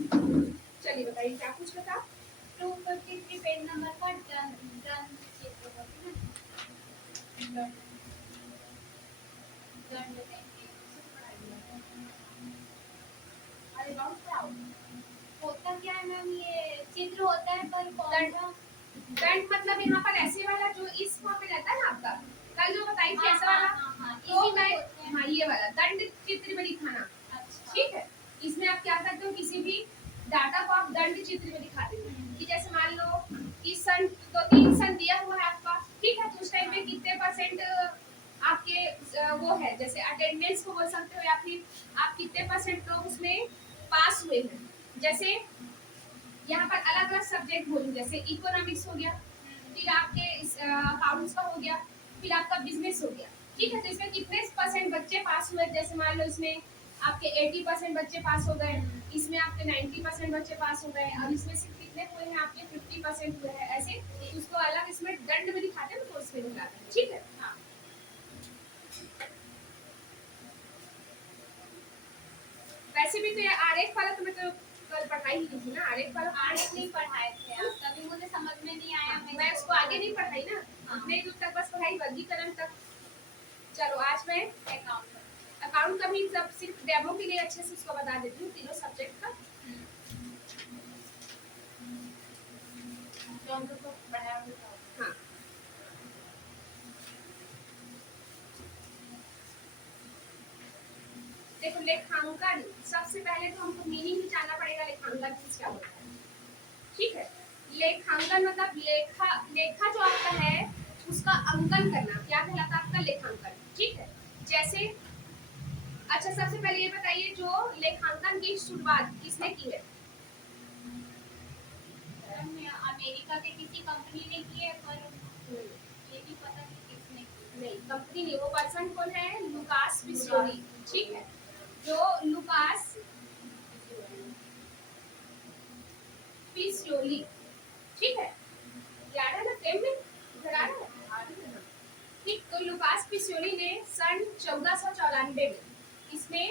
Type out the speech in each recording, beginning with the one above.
चलिए बताइए क्या पूछ रहा था। 253 पेज नंबर पर दंड चित्र होती है ना, दंड देंगे। अरे डाउट क्या हो? होता क्या है मैम, ये चित्र होता है पर कौन दंड सा? दंड मतलब यहाँ पर ऐसे वाला जो इस वहाँ पे रहता है ना आपका, कल जो बताई थी हाँ, ऐसा वाला। हाँ, तो इसी में मैं होते हैं। हाँ ये वाला दंड चित्र में दिखाना। अच्छा। ठीक है, इसमें आप क्या करते हो, किसी भी डाटा को आप दंड चित्र में दिखाते हो कि जैसे मान लो कि सन 2-3 सन दिया हुआ है आपका, ठीक है, तो उस टाइम पे कितने परसेंट आपके वो है, जैसे अटेंडेंस को बोल सकते हो, या फिर आप कितने परसेंट लोग उसमें पास हुए हैं। जैसे यहाँ पर अलग अलग सब्जेक्ट बोलूँ, जैसे इकोनॉमिक्स हो गया, फिर आपके अकाउंट्स का हो गया, फिर आपका बिजनेस हो गया। ठीक है, तो इसमें कितने परसेंट बच्चे पास हुए, जैसे मान लो इसमें आपके 80% बच्चे पास हो गए, इसमें आपके 90% बच्चे पास हो गए, और इसमें सिर्फ कितने हुए हैं आपके 50% हुए हैं। ऐसे उसको अलग इसमें दंड में दिखाते हैं, तो उसमें दिखाते हैं। ठीक है, हाँ। वैसे भी तो ये आरेख वाला तो मैं तो कल पढ़ाई ही थी ना, आरेख वाला आरेख नहीं पढ़ाए थे आप, तभी मुझे समझ में नहीं आया। मैं उसको आगे नहीं पढ़ाई ना, अपने दूर तक बस पढ़ाई वर्गीकरण तक। चलो आज मैं अकाउंट का भी सब सिर्फ डेमो के लिए अच्छे से उसको बता देती हूँ, तीनों सब्जेक्ट का। हाँ, देखो लेखांकन, सबसे पहले तो हमको मीनिंग ही जानना पड़ेगा लेखांकन क्या होता है। ठीक है, लेखांकन मतलब लेखा जो आपका है उसका अंकन करना, क्या कहलाता है आपका लेखांकन। ठीक है, जैसे अच्छा सबसे पहले ये बताइए, जो लेखांकन की शुरुआत किसने की है? अमेरिका के किसी कंपनी ने की है, पर ये भी पता नहीं किसने की। नहीं, कंपनी नहीं, वो पर्सन कौन है? लुकास पिसियोली। ठीक है, जो लुकास पिसियोली, ठीक है, याद है ना, फ्रेम में इधर आ रहा है। ठीक, तो लुकास पिसियोली ने सन 1494 में, इसने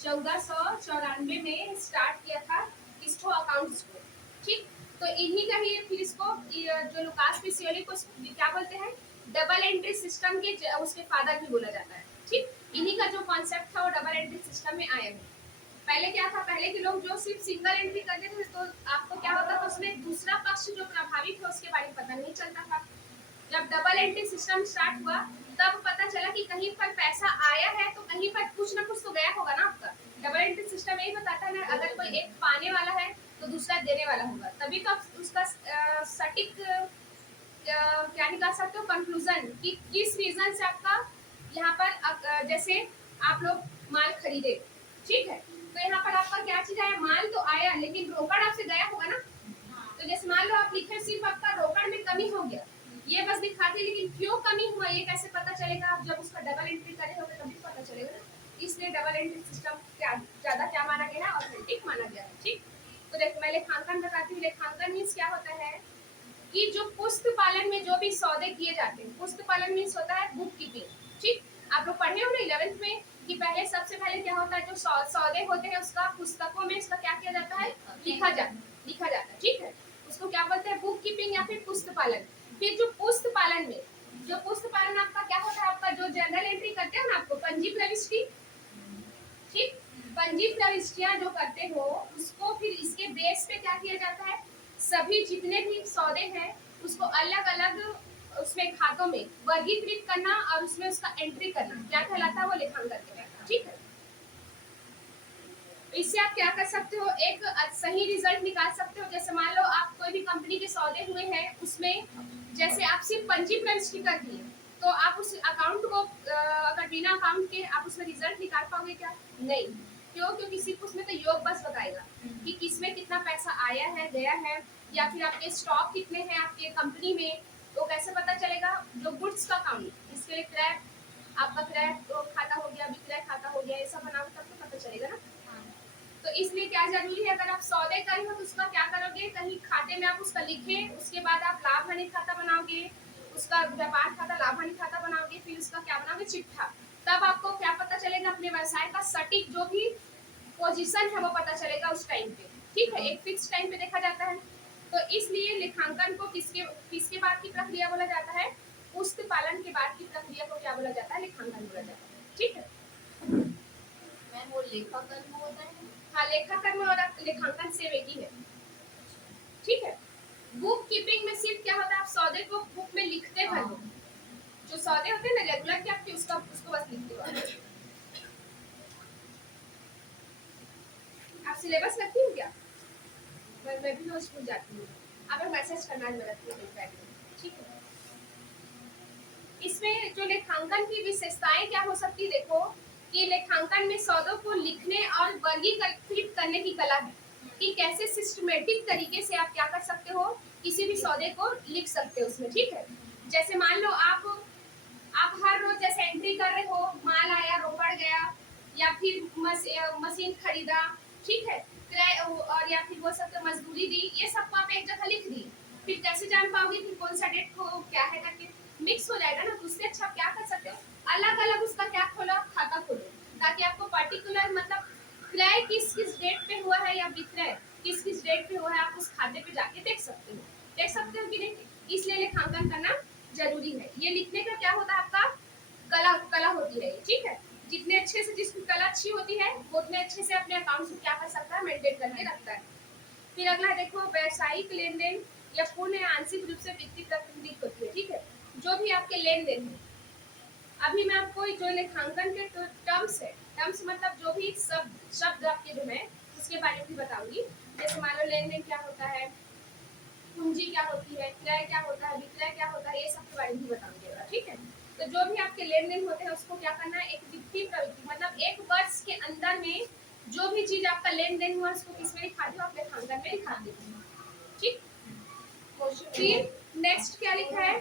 1494 में स्टार्ट किया था इसको, अकाउंट्स को। ठीक, तो इन्हीं का ही फिर इसको जो लुकास पिसियोली को क्या बोलते हैं, डबल एंट्री सिस्टम के उसके फादर भी बोला जाता है। ठीक, इन्हीं का जो कॉन्सेप्ट था वो डबल एंट्री सिस्टम में आया है। पहले क्या था, पहले के लोग जो सिर्फ सिंगल एंट्री करते थे, तो आपको क्या होता था, उसमें दूसरा पक्ष जो प्रभावित था उसके बारे में पता नहीं चलता था। जब डबल एंट्री सिस्टम स्टार्ट हुआ तब पता चला कि कहीं पर पैसा आया है तो कहीं पर कुछ ना कुछ तो गया होगा ना आपका। डबल एंट्री सिस्टम यही बताता है ना, अगर कोई एक पाने वाला है तो दूसरा देने वाला होगा, तभी तो आप उसका सटीक क्या निकाल सकते हो कंक्लूजन कि किस रीजन से आपका यहाँ पर जैसे आप लोग माल खरीदे। ठीक है, तो यहाँ पर आपका क्या चीज आया, माल तो आया लेकिन रोकड़ आपसे गया होगा ना। तो जैसे मान लो आप लिखे सिर्फ आपका रोकड़ में कमी हो गया, ये बस दिखाते, लेकिन क्यों कमी हुआ ये कैसे पता चलेगा, आप जब उसका डबल एंट्री करे होगे तभी पता चलेगा ना। इसलिए डबल एंट्री सिस्टम ज्यादा क्या माना गया है, ऑथेंटिक माना गया है। ठीक, तो देखो मैं लेखांकन बताती हूँ। लेखांकन मीन्स क्या होता है कि जो पुस्त पालन में जो भी सौदे किए जाते हैं, पुस्त पालन मीन्स होता है बुक कीपिंग। ठीक, आप लोग पढ़े हो ना 11th में कि पहले सबसे पहले क्या होता है, जो सौदे होते हैं उसका पुस्तकों में इसका क्या किया जाता है, लिखा जाता है। ठीक है, उसको क्या बोलते हैं, बुक कीपिंग या फिर पुस्त पालन। फिर जो पुस्त पालन में, जो पुस्त पालन आपका क्या होता है, आपका जो जर्नल एंट्री करते हैं ना आपको पंजी प्रविष्टि। ठीक, पंजी प्रविष्टियां जो करते हो उसको फिर इसके बेस पे क्या किया जाता है, सभी जितने भी सौदे हैं उसको अलग अलग उसमें खातों में वर्गीकृत करना और उसमें उसका एंट्री करना, क्या कहलाता है, वो लेखांकन कहलाता है। ठीक है, इससे आप क्या कर सकते हो, एक सही रिजल्ट निकाल सकते हो। जैसे मान लो आप कोई भी कंपनी के सौदे हुए हैं, उसमें जैसे आप सिर्फ पंजी प्रविष्टि कर दिए तो आप उस अकाउंट को अगर बिना अकाउंट के आप उसमें रिजल्ट निकाल पाओगे क्या? नहीं, क्यों? क्योंकि सिर्फ उसमें तो योग बस बताएगा कि किसमें कितना पैसा आया है, गया है, या फिर आपके स्टॉक कितने हैं आपके कंपनी में, तो कैसे पता चलेगा? जो गुड्स का अकाउंट, इसके लिए क्रय, आपका क्रय खाता हो गया, विक्रय खाता हो गया, ये सब बनाओगे तब तो पता चलेगा ना। तो इसलिए क्या जरूरी है, अगर आप सौदे करे हो तो उसका क्या करोगे, कहीं खाते में आप उसका लिखे, उसके बाद आप लाभ हानि खाता बनाओगे, उसका व्यापार खाता लाभ हानि खाता बनाओगे, फिर उसका क्या बनाओगे, चिट्ठा। तब आपको क्या पता चलेगा, अपने व्यवसाय का सटीक जो भी पोजीशन है वो पता चलेगा उस टाइम पे। ठीक है, एक फिक्स टाइम पे देखा जाता है। तो इसलिए लेखांकन को किसके किसके बाद की प्रक्रिया बोला जाता है? पुस्त पालन के बाद की प्रक्रिया को क्या बोला जाता है? लेखांकन बोला जाता है। ठीक है, मैम वो लेखाकर्म होता है। हाँ, लेखाकर्म और लेखांकन सेम एक ही है। ठीक है, बुक कीपिंग में सिर्फ क्या होता है, आप सौदे को बुक में लिखते भर हो, जो सौदे होते हैं ना रेगुलर के आपके, उसका उसको बस लिखते हो आप सिलेबस रखती हो क्या? मैं भी रोज स्कूल जाती हूँ, आप मैसेज करना है मेरा, ठीक है। इसमें जो लेखांकन की विशेषताएं क्या हो सकती है, देखो कि लेखांकन में सौदों को लिखने और वर्गीकृत करने की कला है, कि कैसे सिस्टमेटिक तरीके से आप क्या कर सकते हो, किसी भी सौदे को लिख सकते हो उसमें। ठीक है, जैसे मान लो आप हर रोज जैसे एंट्री कर रहे हो, माल आया, रोपड़ गया, या फिर मशीन खरीदा, ठीक है, क्रय और या फिर वो सब मजदूरी दी, ये सबको आप एक जगह लिख दी, फिर कैसे जान पाओगे कि कौन सा डेट को क्या है करके, मिक्स हो जाएगा ना। तो उससे अच्छा आप क्या कर सकते हो, अलग अलग उसका क्या खोलो, खाता खोलो, ताकि आपको पर्टिकुलर मतलब क्रय किस किस डेट पे हुआ है या विक्रय किस किस डेट पे हुआ है, आप उस खाते पे जाके देख सकते हो कि नहीं। इसलिए लेखांकन करना जरूरी है। ये लिखने का क्या होता है, आपका कला होती है, ठीक है। जितने अच्छे से जिसकी कला अच्छी होती है वो उतने अच्छे से अपने अकाउंट को क्या कर सकता है, मेंटेन करके रखता है। फिर अगला देखो, व्यावसायिक लेन देन या पूर्ण या आंशिक रूप से वित्तीय प्रतिनिधित्व होती है। ठीक है, जो भी आपके लेन देन है, अभी मैं आपको जो लेखांकन के टर्म्स है, टर्म्स मतलब जो भी शब्द आपके जो है उसके बारे में भी बताऊंगी। जैसे मान लो लेन देन क्या होता है, पूंजी क्या होती है, क्रय क्या होता है, विक्रय क्या होता है, ये सब के बारे में भी बताऊंगी। ठीक है, तो जो भी आपके लेन देन होते हैं उसको क्या करना है, एक वित्तीय प्रवृत्ति मतलब एक वर्ष के अंदर में जो भी चीज आपका लेन देन हुआ उसको किसमें लिखा दो, आप लेखांकन में लिखा दीजिए। ठीक, फिर नेक्स्ट क्या लिखा है,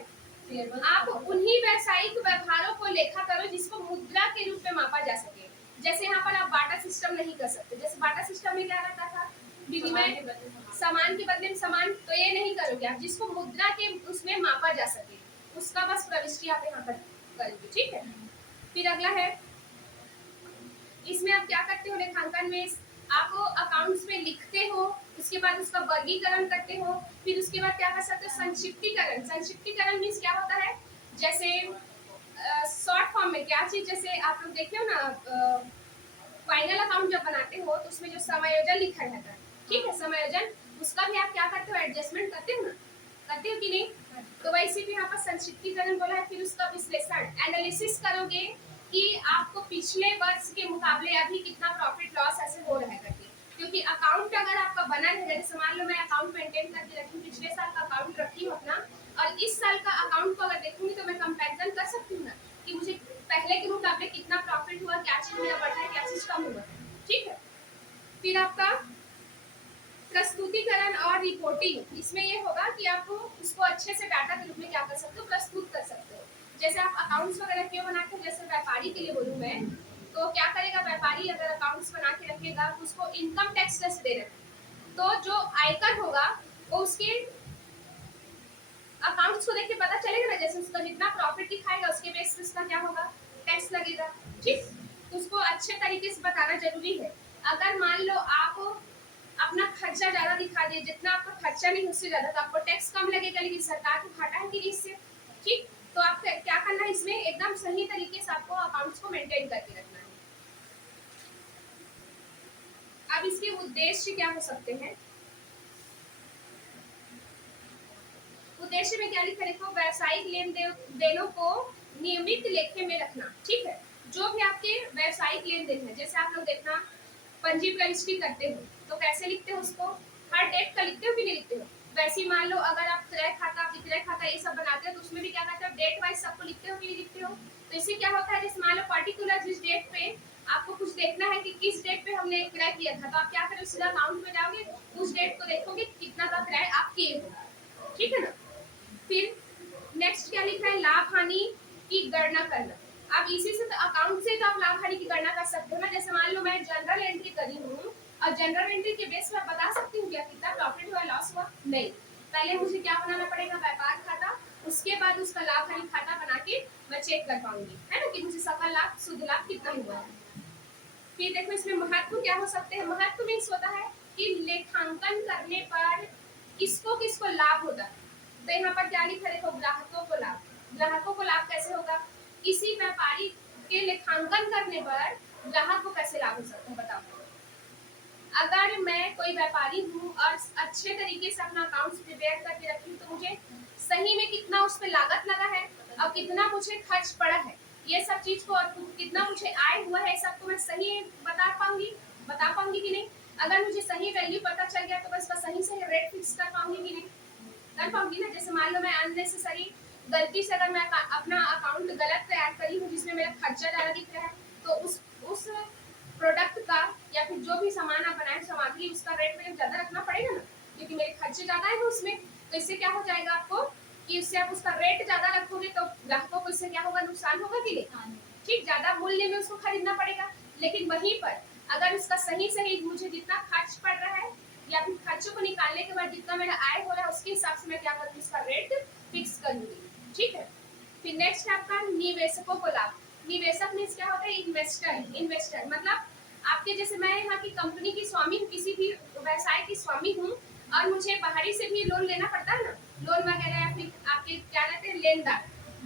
आप उन्हीं व्यावसायिक व्यवहारों को लेखा करो जिसको मुद्रा के रूप में मापा जा सके। जैसे यहाँ पर आप बाटा सिस्टम नहीं कर सकते, जैसे बाटा सिस्टम में क्या रहता था, विनिमय सामान के बदले में सामान, तो ये नहीं करोगे आप, जिसको मुद्रा के उसमें मापा जा सके उसका बस प्रविष्टि आप यहाँ पर करेंगे। ठीक है, फिर अगला है, इसमें आप क्या करते हो, लेखांकन में आप अकाउंट्स में लिखते हो, उसके बाद उसका वर्गीकरण करते हो, फिर उसके बाद क्या कर सकते हो, संक्षिप्तीकरण। संक्षिप्तीकरण मीन्स क्या होता है, जैसे शॉर्ट फॉर्म में क्या चीज, जैसे आप लोग देखे हो ना, फाइनल अकाउंट जब बनाते हो तो उसमें जो समायोजन लिखा रहता है, ठीक है, समायोजन, उसका भी आप क्या करते हो, एडजस्टमेंट करते हो ना, करते हो कि नहीं। तो वैसे भी यहाँ पर संक्षिप्तीकरण बोला है। फिर उसका विश्लेषण, एनालिसिस करोगे कि आपको पिछले वर्ष के मुकाबले अभी कितना प्रॉफिट लॉस ऐसे हो रहा है करके, क्योंकि अकाउंट अगर आपका बना है, जैसे मान लो मैं अकाउंट मेंटेन करके रखी हूँ, पिछले साल का अकाउंट रखी हूँ अपना, और इस साल का अकाउंट को अगर देखूंगी तो मैं कंपैरिजन कर सकती हूँ ना कि मुझे पहले के मुकाबले कितना प्रॉफिट हुआ, क्या चीज मेरा बढ़ा है, क्या चीज कम हुआ। ठीक है, फिर आपका प्रस्तुतिकरण और रिपोर्टिंग, इसमें ये होगा कि आप उसको अच्छे से डाटा के रूप में क्या कर सकते हो, प्रस्तुत कर सकते हो। जैसे आप अकाउंट्स वगैरह क्यों बनाते हो, जैसे व्यापारी के लिए बोलूँ मैं, तो क्या करेगा व्यापारी, अगर अकाउंट्स बना के रखेगा तो उसको इनकम टैक्स जैसे दे रहे, तो जो आयकर होगा वो उसके अकाउंट्स को देख के पता चलेगा ना, जैसे उसका जितना प्रॉफिट दिखाएगा उसके बेस पे उसका क्या होगा, टैक्स लगेगा। ठीक, तो उसको अच्छे तरीके से बताना जरूरी है। अगर मान लो आप अपना खर्चा ज्यादा दिखा दिए, जितना आपका खर्चा नहीं उससे ज्यादा, तो आपको टैक्स कम लगेगा, लेकिन सरकार को घाटा है कि नहीं इससे। ठीक, तो आप क्या करना है, इसमें एकदम सही तरीके से आपको अकाउंट्स को मेंटेन करके रखना है। अब इसके उद्देश्य क्या हो सकते हैं, उद्देश्य में क्या लिखा, देखो व्यावसायिक लेन देनों को नियमित लेखे में रखना। ठीक है, जो भी आपके व्यावसायिक लेन देन है, जैसे आप लोग देखना पंजी प्रविष्टि करते हो तो कैसे लिखते हो, उसको हर डेट का लिखते हो कि नहीं लिखते हो। वैसे ही मान लो अगर आप क्रय खाता, विक्रय खाता ये सब बनाते हो तो उसमें भी क्या करते हो, डेट वाइज सबको लिखते हो कि नहीं लिखते हो। तो इससे क्या होता है, जैसे मान लो पर्टिकुलर जिस डेट पे आपको कुछ देखना है कि किस डेट पे हमने क्रय किया था, तो आप क्या करोगे, सीधा अकाउंट में जाओगे, उस डेट को देखोगे कितना का क्रय आप किए हो। ठीक है ना। फिर नेक्स्ट क्या लिखा है, लाभ हानि की गणना करना। अब इसी से तो अकाउंट से तो आप लाभ हानि की गणना कर सकते हो ना। जैसे मान लो मैं जनरल एंट्री करी हूँ और जनरल एंट्री के बेस पर बता सकती हूँ क्या कितना प्रॉफिट हुआ, लॉस हुआ, नहीं। पहले मुझे क्या बनाना पड़ेगा, व्यापार खाता, उसके बाद उसका लाभ हानि खाता बना के मैं चेक कर पाऊंगी, है ना, कि मुझे सकल लाभ शुद्ध लाभ कितना हुआ है। फिर देखो इसमें महत्व क्या हो सकते हैं, महत्व मीन्स होता है कि लेखांकन करने पर किसको किसको लाभ होता है। तो यहाँ पर क्या लिखा देखो, ग्राहकों को लाभ। ग्राहकों को लाभ कैसे होगा, किसी व्यापारी के लेखांकन करने पर ग्राहक को कैसे लाभ हो सकता है बताओ। अगर मैं कोई व्यापारी हूँ और अच्छे तरीके से अपना अकाउंट्स प्रिपेयर करके रखी हूँ, तो मुझे सही में कितना उस पर लागत लगा है और कितना मुझे खर्च पड़ा है, ये सब चीज को, और कितना मुझे आय हुआ है, सब तो मैं सही बता पाऊंगी कि नहीं। अगर मुझे सही वैल्यू पता चल गया तो मैं इसका सही से रेट फिक्स कर पाऊंगी कि नहीं, कर पाऊंगी ना। जैसे मान लो मैं अननेसेसरी गलती से अगर मैं अपना अकाउंट गलत तैयार करी हूँ जिसमें मेरा खर्चा ज्यादा दिख रहा है, तो उस प्रोडक्ट का या फिर जो भी सामान आप बनाए सामग्री, उसका रेट मुझे ज्यादा रखना पड़ेगा ना, क्योंकि मेरे खर्चे ज्यादा है उसमें। तो इससे क्या हो जाएगा आपको कि इससे आप उसका रेट ज्यादा रखोगे तो ग्राहकों को इससे क्या होगा, नुकसान होगा कि नहीं। ठीक, ज्यादा मूल्य में उसको खरीदना पड़ेगा। लेकिन वहीं पर अगर उसका सही सही मुझे जितना खर्च पड़ रहा है या फिर खर्चों को निकालने के बाद जितना मेरा आय हो रहा है, उसके हिसाब से मैं क्या करूँगी, इसका रेट फिक्स करूंगी। ठीक है। फिर नेक्स्ट है आपका निवेशकों को लाभ। निवेशक मीन्स क्या होता है, इन्वेस्टर। इन्वेस्टर मतलब आपके जैसे मैं यहाँ की कंपनी की स्वामी हूँ, किसी भी व्यवसाय की स्वामी हूँ, और मुझे बाहरी से भी लोन लेना पड़ता है ना, लोन वगैरह, या फिर आपके क्या कहते हैं लेनदार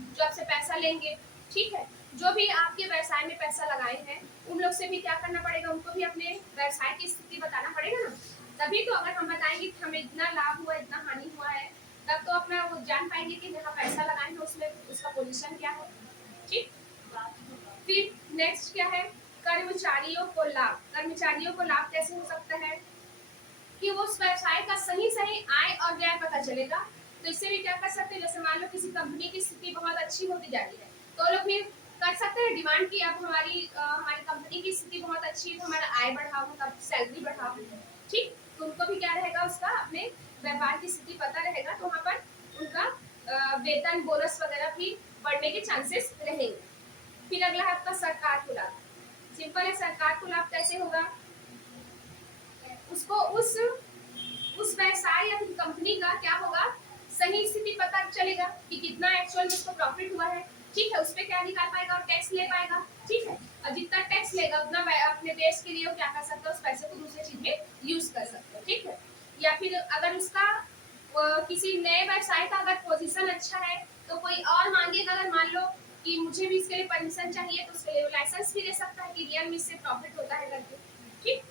जो आपसे पैसा लेंगे। ठीक है, जो भी आपके व्यवसाय में पैसा लगाए हैं उन लोग से भी क्या करना पड़ेगा, उनको भी अपने व्यवसाय की स्थिति बताना पड़ेगा ना। तभी तो अगर हम बताएंगे कि हमें इतना लाभ हुआ, इतना हानि हुआ है, तब तो अपना वो जान पाएंगे कि जहाँ पैसा लगाए हैं उसमें उसका पोजीशन क्या है। ठीक। फिर नेक्स्ट क्या है, कर्मचारियों को लाभ। कर्मचारियों को लाभ कैसे हो सकता है कि वो उस व्यवसाय का सही सही आय और व्यय पता चलेगा। तो इससे भी क्या कर सकते हैं, जैसे मान लो किसी कंपनी की स्थिति बहुत अच्छी होती जा रही है, तो लोग फिर कर सकते हैं डिमांड की अब हमारी कंपनी की स्थिति बहुत अच्छी है, तो हमारा आय बढ़ाओ, मतलब सैलरी बढ़ाओ। ठीक, तो उनको भी क्या रहेगा, उसका अपने व्यापार की स्थिति पता रहेगा, तो वहाँ पर उनका वेतन बोनस वगैरह भी बढ़ने के चांसेस रहेंगे। फिर अगला है आपका सरकार को लाभ। सिंपल है, सरकार को लाभ कैसे होगा, उसको उस व्यवसाय या फिर कंपनी का क्या होगा, सही स्थिति पता चलेगा कि कितना एक्चुअल में उसको प्रॉफिट हुआ है। ठीक है, उस पर क्या निकाल पाएगा और टैक्स ले पाएगा। ठीक है, और जितना टैक्स लेगा उतना अपने देश के लिए वो क्या कर सकता है, उस पैसे को दूसरी चीज में यूज कर सकता है। ठीक है, या फिर अगर उसका किसी नए व्यवसाय का अगर पोजीशन अच्छा है तो कोई और मांगेगा, अगर मान लो कि मुझे भी इसके लिए परमिशन चाहिए, तो उसके लिए लाइसेंस भी दे सकता है कि रियल में इससे प्रॉफिट होता है करके। ठीक,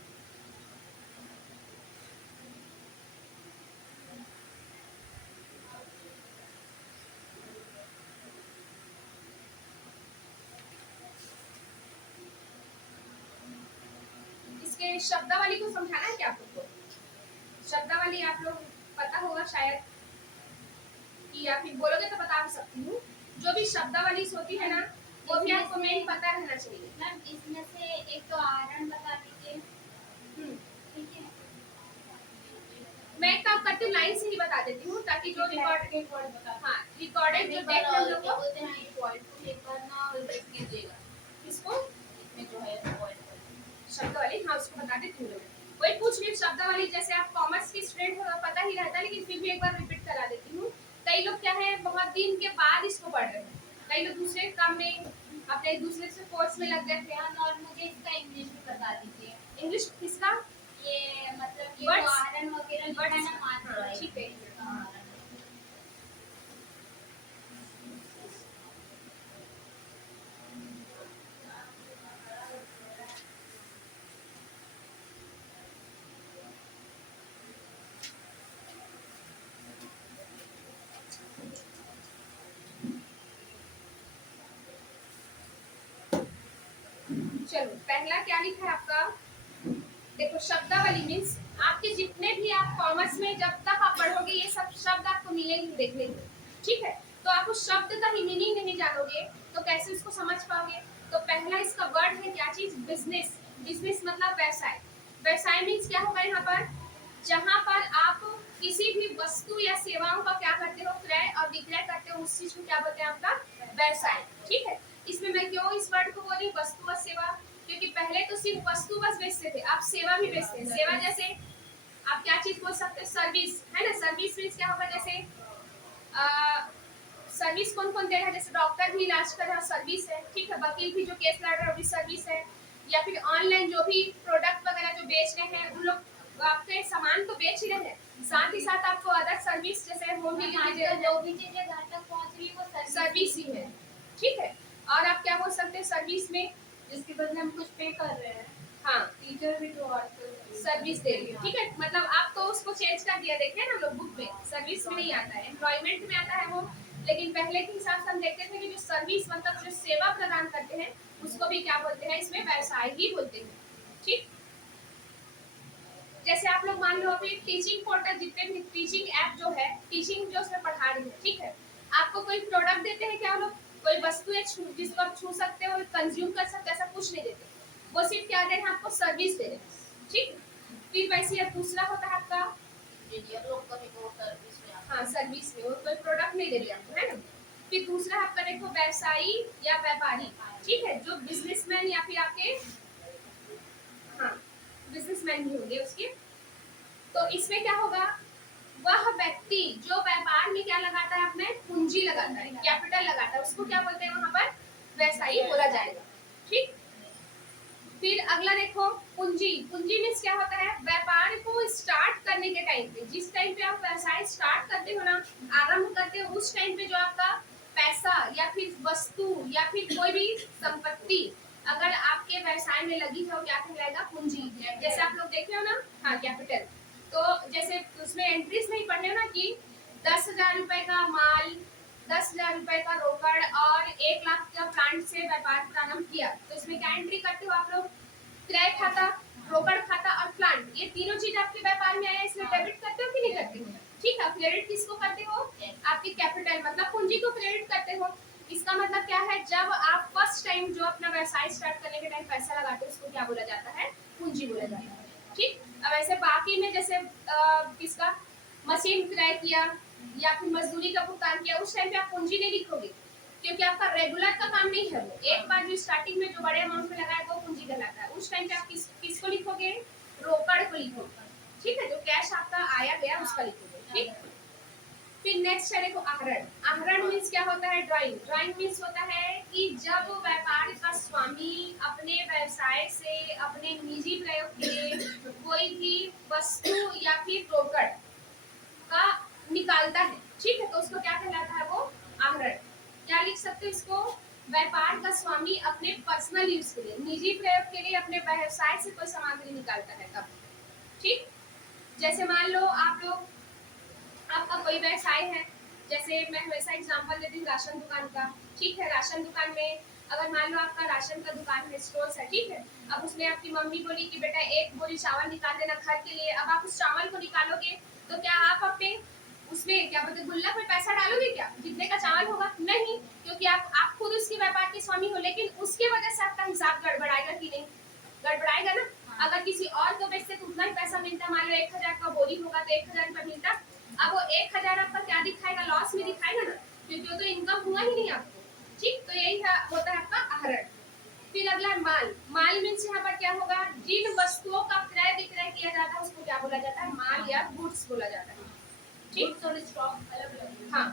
इसके शब्दावली को समझाना है क्या आपको। शब्दावली आप लोग पता होगा शायद, कि या फिर बोलोगे तो बता सकती हूँ। जो भी शब्दावली होती है ना, वो भी आपको मेन पता रहना चाहिए। मैम इसमें से एक तो आहरण बता दीजिए। ठीक है, मैं एक काम करती हूँ, लाइन से ही बता देती हूँ ताकि जो रिकॉर्डेड, हाँ रिकॉर्डेड जो टेक्स्ट हम लोग को इसको शब्दावली, हाँ उसको बता देती हूँ। वही पूछ रही शब्दावली, जैसे आप कॉमर्स की स्टूडेंट हो पता ही रहता है, लेकिन फिर भी एक बार रिपीट करा देती हूँ। कई लोग क्या है बहुत दिन के बाद इसको पढ़ रहे हैं, कई लोग दूसरे काम में अपने दूसरे से कोर्स में लग गए थे। और मुझे इसका इंग्लिश भी बता दीजिए। इंग्लिश किसका, ये मतलब ये Words? आहरण वगैरह लिखा है ना, मात्र हाँ, ठीक है। चलो पहला क्या लिखा है आपका, देखो शब्दावली मीन्स आपके जितने भी आप कॉमर्स में जब तक आप पढ़ोगे ये सब शब्द आपको मिलेंगे देखने को। ठीक है, तो आप उस शब्द का ही मीनिंग नहीं जानोगे तो कैसे उसको समझ पाओगे। तो पहला इसका वर्ड है क्या चीज, बिजनेस। बिजनेस मतलब व्यवसाय। व्यवसाय मीन्स क्या होगा यहाँ पर, जहाँ पर आप किसी भी वस्तु या सेवाओं का क्या करते हो, क्रय और विक्रय करते हो, उस चीज को क्या बोलते हैं, आपका व्यवसाय। ठीक है, इसमें मैं क्यों इस वर्ड को बोली वस्तु और सेवा, क्योंकि पहले तो सिर्फ वस्तु बस बेचते थे, आप सेवा भी बेचते हैं। सेवा जैसे आप क्या चीज बोल सकते हो, सर्विस है ना। सर्विस मीन्स क्या होगा, जैसे सर्विस कौन कौन दे रहा है, जैसे डॉक्टर भी इलाज कर रहा है सर्विस है। ठीक है, वकील भी जो केस लड़ रहा है वो भी सर्विस है। या फिर ऑनलाइन जो भी प्रोडक्ट वगैरह जो बेच रहे हैं उन लोग आपके साथ ही साथ आपको अदर सर्विस जैसे होम डिलीवरी जो भी चीजें घर तक पहुंच रही है वो सर्विस ही है, ठीक है। और आप क्या बोल सकते हैं सर्विस में, जिसके बदले हम कुछ पे कर रहे हैं। हाँ टीचर भी तो आजकल सर्विस दे रही है, ठीक है। मतलब आप तो उसको चेंज कर दिया, देखे ना लोग बुक में सर्विस में नहीं आता है, एम्प्लॉयमेंट में आता है वो। लेकिन पहले के हिसाब से हम देखते थे कि जो सर्विस मतलब जो सेवा प्रदान करते हैं उसको भी क्या बोलते हैं, इसमें व्यवसाय ही बोलते हैं, ठीक। जैसे आप लोग मान लो अभी टीचिंग पोर्टल, जितने भी टीचिंग ऐप जो है, टीचिंग जो उसमें पढ़ा रही है, ठीक है। आपको कोई प्रोडक्ट देते हैं क्या लोग, कोई वस्तु है जिसको आप छू सकते हो, कंज्यूम कर सकते हो, ऐसा कुछ नहीं देते। वो सिर्फ क्या दे रहे हैं, आपको सर्विस दे रहे हैं, ठीक। फिर वैसे अब दूसरा होता है आपका हाँ सर्विस में, वो कोई प्रोडक्ट नहीं दे रही आपको, है ना। फिर दूसरा आपका देखो व्यवसायी या व्यापारी, ठीक है, जो बिजनेसमैन या फिर आपके हाँ बिजनेसमैन भी होंगे उसके। तो इसमें क्या होगा, वह व्यक्ति जो व्यापार में क्या लगाता है, अपने पूंजी लगाता है, कैपिटल लगाता है, उसको क्या बोलते हैं वहां पर, व्यवसायी बोला जाएगा, ठीक। फिर अगला देखो पूंजी, पूंजी मीन्स क्या होता है, व्यापार को स्टार्ट करने के टाइम पे, जिस टाइम पे आप व्यवसाय स्टार्ट करते हो ना, आरंभ करते हो, उस टाइम पे जो आपका पैसा या फिर वस्तु या फिर कोई भी संपत्ति अगर आपके व्यवसाय में लगी है, क्या कहलाएगा, पूंजी। जैसे आप लोग देखे हो ना, हाँ कैपिटल। तो जैसे उसमें एंट्रीज में ही पढ़े हो ना कि 10,000 रुपए का माल, 10,000 रुपए का रोकड़ और 1 लाख का प्लांट से व्यापार प्रारंभ किया, तो इसमें क्या एंट्री करते हो आप लोग, क्रय खाता, रोकड़ खाता और प्लांट, ये तीनों चीज आपके व्यापार में आया, इसमें डेबिट करते हो कि नहीं करते हो, ठीक है। क्रेडिट किसको करते हो, आपकी कैपिटल मतलब पूंजी को क्रेडिट करते हो। इसका मतलब क्या है, जब आप फर्स्ट टाइम जो अपना व्यवसाय स्टार्ट करने के टाइम पैसा लगाते हो उसको क्या बोला जाता है, पूंजी बोला जाता है, ठीक। अब ऐसे बाकी में जैसे किसका मशीन क्रय किया या फिर मजदूरी का भुगतान किया, उस टाइम पे आप पूंजी नहीं लिखोगे, क्योंकि आपका रेगुलर का काम नहीं है वो, एक बार जो स्टार्टिंग में जो बड़े अमाउंट में लगाया वो पूंजी कहलाता है। उस टाइम पे आप किसको लिखोगे, रोकड़ को लिखोगे, ठीक है, जो कैश आपका आया गया उसका लिखोगे, ठीक। फिर नेक्स्ट है देखो आहरण, आहरण मीन्स क्या होता है, ड्राइंग, ड्राइंग मीन्स होता है कि जब व्यापार का स्वामी अपने व्यवसाय से अपने निजी प्रयोग के लिए कोई भी वस्तु या फिर रोकड़ का निकालता है, ठीक है, तो उसको क्या कहलाता है, वो आहरण। क्या लिख सकते हो इसको, व्यापार का स्वामी अपने पर्सनल यूज के लिए, निजी प्रयोग के लिए अपने व्यवसाय से कोई सामग्री निकालता है तब, ठीक। जैसे मान लो आप लोग, आपका कोई व्यवसाय है, जैसे मैं हमेशा एग्जांपल देती हूँ राशन दुकान का, ठीक है। राशन दुकान में अगर मान लो आपका राशन का दुकान है, स्टोर है, ठीक है। अब उसमें आपकी मम्मी बोली कि बेटा 1 बोरी चावल निकाल देना घर के लिए, अब आप उस चावल को निकालोगे तो क्या आप अपने उसमें क्या बोलते गुल्लक में पैसा डालोगे क्या, जितने का चावल होगा, नहीं, क्योंकि आप खुद उसके व्यापार के स्वामी हो, लेकिन उसके वजह से आपका हिसाब गड़बड़ाएगा कि नहीं, गड़बड़ाएगा ना। अगर किसी और को बेचते तो उतना ही पैसा मिलता, मान लो 1,000 का बोरी होगा तो 1,000 रुपया मिलता, अब वो 1,000 आपका क्या दिखाएगा, लॉस में दिखाएगा ना, क्योंकि वो तो इनकम हुआ ही नहीं आपको, ठीक। तो यही होता है आपका आहरण। फिर अगला माल, माल मीन्स यहाँ पर क्या होगा, जिन वस्तुओं का क्रय विक्रय किया जाता है उसको क्या बोला जाता है, माल या गुड्स बोला जाता है, ठीक। और स्टॉक अलग अलग, हाँ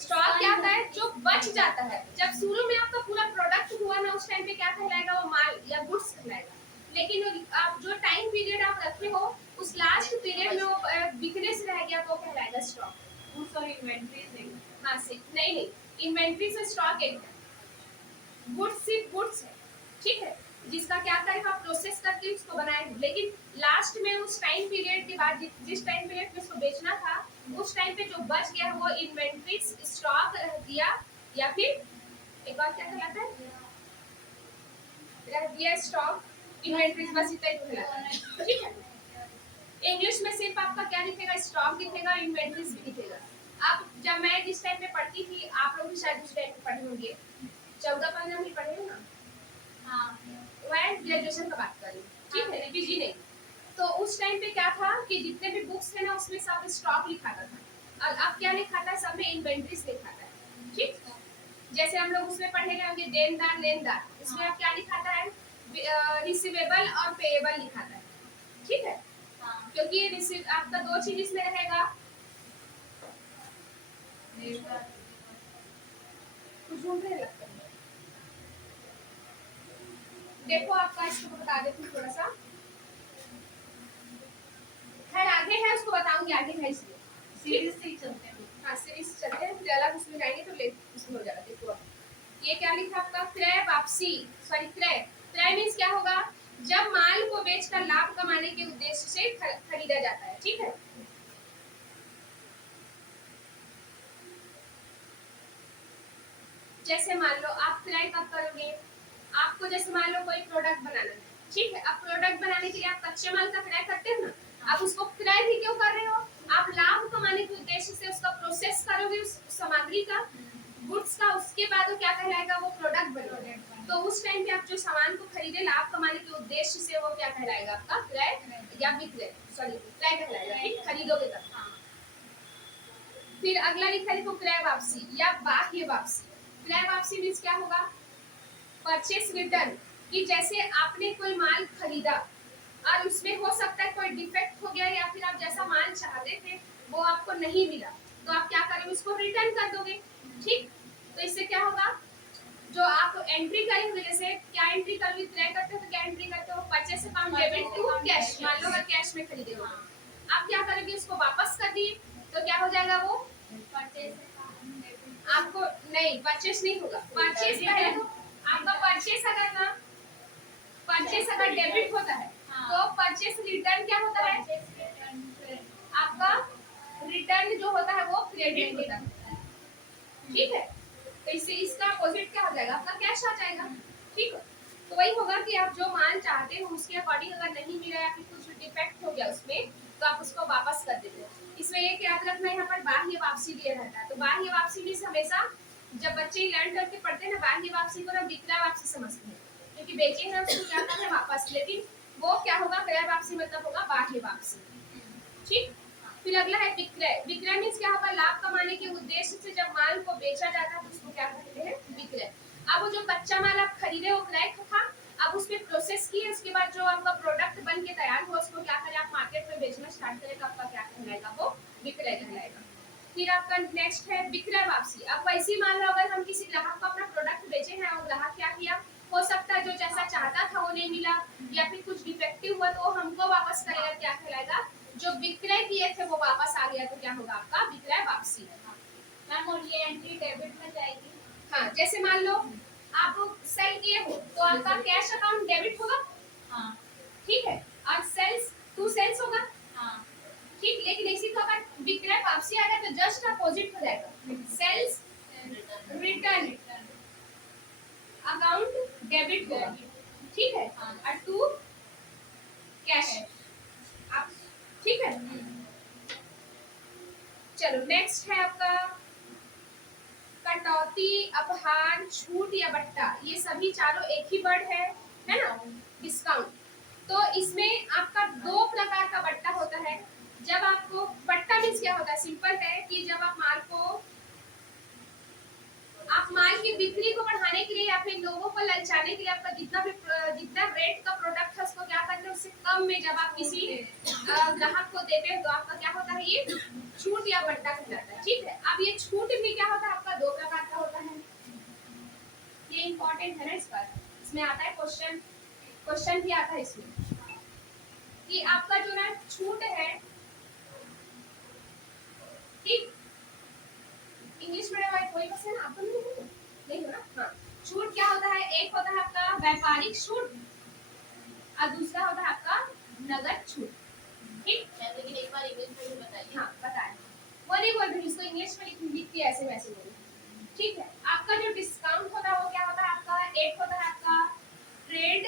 स्टॉक क्या होता है, जो बच जाता है, जब शुरू में आपका पूरा प्रोडक्ट हुआ ना उस टाइम पे क्या कहलाएगा, वो माल या गुड्स कहलाएगा। लेकिन आप जो टाइम पीरियड आप रखे हो उस लास्ट पीरियड में वो बिकने से रह गया तो कहलाएगा स्टॉक। गुड्स और इन्वेंटरीज नहीं, हाँ से नहीं, इन्वेंट्री से स्टॉक एक है, गुड्स सिर्फ गुड्स है, ठीक है, जिसका क्या करेगा प्रोसेस करके उसको बनाएंगे, लेकिन लास्ट में उस टाइम पीरियड के बाद जिस टाइम पीरियड में उसको बेचना था उस टाइम पे जो बच गया वो इन्वेंट्री स्टॉक रह दिया, या फिर एक बार क्या कहलाता है, रह दिया स्टॉक, इन्वेंट्रीज, बस इतना ही कहलाता है, ठीक है। इंग्लिश में सिर्फ आपका क्या दिखेगा, स्टॉक दिखेगा, इन्वेंट्रीज भी दिखेगा। अब जब मैं जिस टाइम पे पढ़ती थी, आप लोग भी शायद उस टाइम पे पढ़े होंगे, 14-15 में पढ़े हो ना, हाँ मैं ग्रेजुएशन का बात कर रही हूँ, ठीक है, पीजी नहीं। तो उस टाइम पे क्या था कि जितने भी बुक्स थे ना उसमें सब स्टॉक लिखा था, और अब क्या लिखा था, सब में इन्वेंट्रीज लिखा था, ठीक। जैसे हम लोग उसमें पढ़े गए होंगे देनदार लेनदार, इसमें अब क्या लिखाता है, रिसीवेबल और पेएबल लिखाता है, ठीक है, क्योंकि रिसीव आपका दो चीज इसमें रहेगा, कुछ ढूंढ रहे लगता है, देखो आपका इसको बता देती हूँ थोड़ा सा, खैर आगे है उसको बताऊंगी आगे। है इसलिए सीरीज से ही चलते हैं। हाँ सीरीज चलते हैं, फिर अलग उसमें जाएंगे तो ले उसमें हो जाएगा। देखो अब ये क्या लिखा आपका, क्रय वापसी, सॉरी क्रय, क्रय मीन्स क्या होगा, जब माल को बेचकर लाभ कमाने के उद्देश्य से खरीदा जाता है, ठीक है। जैसे मान लो आप क्रय कब करोगे, आपको जैसे मान लो कोई प्रोडक्ट बनाना है, ठीक है, अब प्रोडक्ट बनाने के लिए आप कच्चे माल का क्रय करते हो ना, आप उसको क्रय भी क्यों कर रहे हो, आप लाभ कमाने के उद्देश्य से उसका प्रोसेस करोगे, उस सामग्री का, गुड्स का, उसके बाद वो क्या कहलाएगा, वो प्रोडक्ट बनेगा। तो उस टाइम पे आप जो सामान को खरीदे लाभ कमाने के उद्देश्य से, वो क्या कहलाएगा आपका क्रय या विक्रय, सॉरी क्रय कहलाएगा, ठीक, खरीदोगे तब। फिर अगला लिखा है देखो क्रय वापसी या बाह्य वापसी। क्रय वापसी मीन्स क्या होगा, परचेस रिटर्न, कि जैसे आपने कोई माल खरीदा और उसमें हो सकता है कोई डिफेक्ट हो गया या फिर आप जैसा माल चाहते थे वो आपको नहीं मिला, तो आप क्या करोगे, उसको रिटर्न कर दोगे, ठीक। तो इससे क्या होगा, जो आप एंट्री करेंगे, जैसे क्या एंट्री करोगे, क्रय करते हो तो क्या एंट्री करते हो, purchase account debit to cash, मान लो अगर कैश में खरीदे हो, आप क्या करोगे, उसको वापस कर दिए तो क्या हो जाएगा, वो आपको नहीं, परचेस नहीं होगा, परचेस पहले तो आपका परचेस अगर ना, परचेस अगर डेबिट होता है तो परचेस रिटर्न क्या होता है, आपका रिटर्न जो होता है वो क्रेडिट होता है, ठीक है। तो इससे इसका अपोजिट क्या हो जाएगा, आपका कैश आ जाएगा, ठीक है। तो वही होगा कि आप जो मान चाहते हो उसके अकॉर्डिंग अगर नहीं मिला या फिर कुछ डिफेक्ट हो गया उसमें, तो आप उसको वापस कर देते हो। इसमें एक याद रखना, यहाँ पर बाह्य वापसी दिया रहता है, तो बाह्य वापसी भी हमेशा जब बच्चे लर्न करके पढ़ते हैं ना, बाह्य वापसी को ना विक्रय वापसी समझते हैं, क्योंकि बेचे हैं उसको क्या करना है वापस, लेकिन वो क्या होगा, क्रय वापसी मतलब होगा बाह्य वापसी, ठीक। फिर अगला है विक्रय। विक्रय मीन्स क्या होगा, लाभ कमाने के उद्देश्य से जब माल को बेचा जाता है तो उसको क्या कहते हैं, विक्रय। अब वो जो कच्चा माल आप खरीदे वो क्रय था, अब उसमें प्रोसेस किए, उसके बाद जो आपका प्रोडक्ट बन के तैयार हुआ उसको क्या करें, आप मार्केट में बेचना स्टार्ट करें, तो आपका क्या कहलाएगा, वो विक्रय कहलाएगा। फिर आपका नेक्स्ट है विक्रय वापसी। अब वैसी मान लो अगर हम किसी ग्राहक को अपना प्रोडक्ट बेचे हैं और ग्राहक क्या किया, हो सकता है जो जैसा चाहता था वो नहीं मिला या फिर कुछ डिफेक्टिव हुआ, तो हमको वापस करेगा, क्या कहलाएगा, जो विक्रय किए थे वो वापस आ गया, तो क्या होगा आपका विक्रय वापसी। मैम और ये एंट्री डेबिट में जाएगी। हाँ, जैसे मान लो आप सेल किए हो तो आपका कैश अकाउंट डेबिट होगा, हाँ ठीक है, और सेल्स टू सेल्स होगा, हाँ ठीक। लेकिन इसी को अगर विक्रय वापसी आएगा तो जस्ट अपोजिट हो जाएगा, सेल्स रिटर्न अकाउंट डेबिट होगा, ठीक है, और टू कैश, आप ठीक है। चलो नेक्स्ट है आपका कटौती, अपहार, छूट या बट्टा। ये सभी चारों एक ही वर्ड है ना, डिस्काउंट। तो इसमें आपका दो प्रकार का बट्टा होता है। जब आपको बट्टा मीन्स क्या होता है, सिंपल है कि जब आप माल की बिक्री को बढ़ाने के लिए या फिर लोगों को ललचाने के लिए आपका जितना रेट का प्रोडक्ट है उसको क्या करते हैं, उससे कम में जब आप किसी ग्राहक को देते हैं तो आपका क्या होता है, ये छूट या बट्टा कहलाता है, ठीक है। अब ये छूट भी क्या होता है, आपका दो प्रकार का होता है, ये इम्पोर्टेंट है ना, इस पर इसमें आता है क्वेश्चन भी आता है इसमें, कि आपका जो ना छूट है, ठीक, इंग्लिश मीडियम वाले कोई बस है ना, आपको नहीं हो ना, हाँ। छूट क्या होता है, एक होता है आपका व्यापारिक छूट और दूसरा होता है आपका नगद छूट, ठीक। लेकिन एक बार इंग्लिश में भी बताइए। हाँ बताएं, वो नहीं बोल रही, इसको इंग्लिश में लिखती है ऐसे वैसे बोल, ठीक है। आपका जो डिस्काउंट होता है वो क्या होता है आपका, एक होता है आपका ट्रेड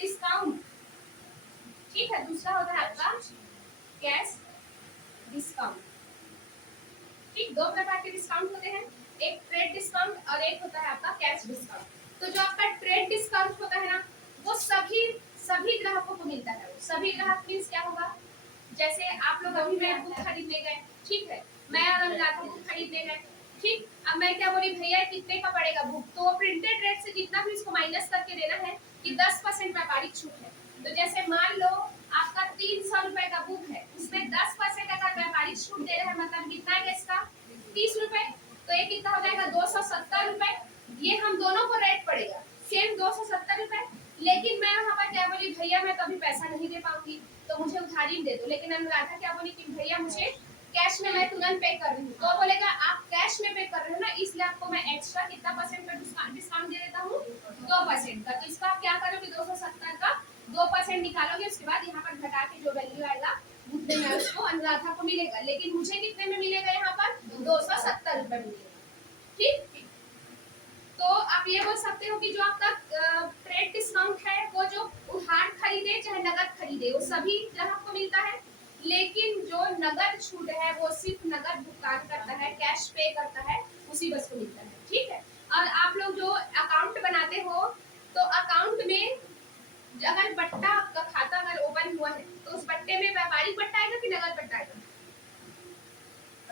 डिस्काउंट, ठीक है, दूसरा होता है आपका कैश डिस्काउंट, ठीक। दो प्रकार के डिस्काउंट होते हैं, एक ट्रेड डिस्काउंट और एक होता है आपका कैश डिस्काउंट। तो जो आपका ट्रेड डिस्काउंट होता है ना, वो सभी ग्राहकों को मिलता है। सभी ग्राहक मीन्स क्या होगा, जैसे आप लोग अभी मैं बुक खरीदने गए, ठीक है, मैं अगर जाता हूँ बुक खरीदने गए, ठीक, अब मैं क्या बोली, भैया कितने का पड़ेगा बुक, तो प्रिंटेड रेट से जितना भी इसको माइनस करके देना है कि 10% व्यापारिक छूट है। तो जैसे मान लो आपका 300 रुपए का बुक है, उसमें 10% अगर व्यापारिक छूट दे रहे हैं, मतलब कितना है इसका 30 रुपए, तो ये कितना हो जाएगा 270 रुपए। ये हम दोनों को रेट पड़ेगा सेम 270 रुपए, लेकिन मैं वहाँ पर क्या बोली, भैया मैं तो अभी पैसा नहीं दे पाऊंगी तो मुझे उधारी में दे दो, लेकिन अनुराधा क्या बोली कि भैया मुझे कैश में मैं तुरंत पे कर रही हूँ, तो बोलेगा आप कैश में पे कर रहे हो ना, इसलिए आपको मैं एक्स्ट्रा कितना परसेंट का डिस्काउंट दे देता हूँ, 2% का। तो इसका आप क्या करोगे, 270 का 2% निकालोगे, उसके बाद यहाँ पर घटा के जो वैल्यू आएगा उतने में उसको अनुराधा को मिलेगा, लेकिन मुझे कितने में मिलेगा, यहाँ पर 270 रुपए मिलेगा। ठीक, तो आप ये बोल सकते हो कि जो आपका ट्रेड डिस्काउंट है वो जो उधार खरीदे चाहे नगद खरीदे वो सभी ग्राहक को मिलता है, लेकिन जो नगद छूट है वो सिर्फ नगद भुगतान करता है, कैश पे करता है, उसी बस को मिलता है। ठीक है, और आप लोग जो अकाउंट बनाते हो तो अकाउंट में अगर बट्टा आपका खाता अगर ओपन हुआ है तो उस बट्टे में व्यापारिक बट्टा आएगा कि नगद बट्टा आएगा,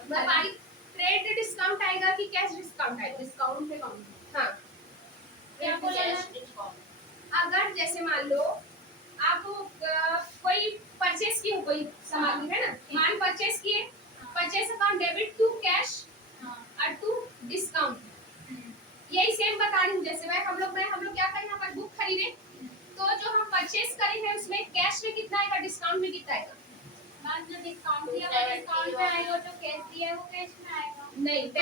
व्यापारिक ट्रेड डिस्काउंट आएगा कि कैश डिस्काउंट आएगा, डिस्काउंट पे काउंट। हाँ, अगर जैसे मान लो आप कोई परचेस की हो कोई सामग्री है ना, मान परचेस किए, purchase account debit to cash और टू डिस्काउंट, यही सेम बता रही हूँ। जैसे मैं हम लोग क्या करें, यहाँ पर बुक खरीदे तो जो हम परचेस करे हैं उसमें कैश में कितना आएगा, डिस्काउंट में कितना आएगा, जो डिस्काउंट दिया वो डिस्काउंट में आएगा, जो कैश दिया है वो कैश में आएगा। नहीं, तो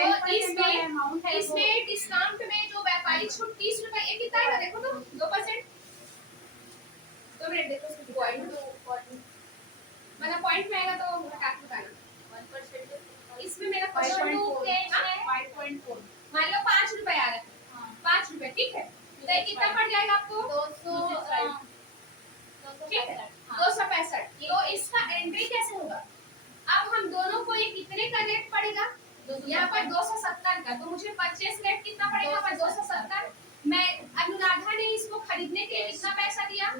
इसमें डिस्काउंट में जो व्यापारिक छूट 30 रुपए, ये कितना आएगा देखो तो 2%, 2 मिनट देखो, पॉइंट मतलब पॉइंट में आएगा तो घटा के बताना, 1% इसमें मेरा 5.4 मान लो 5 रुपए आ रहा है, 5 रुपए, ठीक है, तो ये कितना पड़ जाएगा आपको, 265, ठीक है, 265। तो इसका एंट्री कैसे होगा, अब हम दोनों को ये कितने का रेट पड़ेगा, यहाँ पर 270 का, तो मुझे परचेस रेट कितना पड़ेगा पर 270, मैं अनुराधा ने इसको खरीदने के लिए कितना पैसा दिया,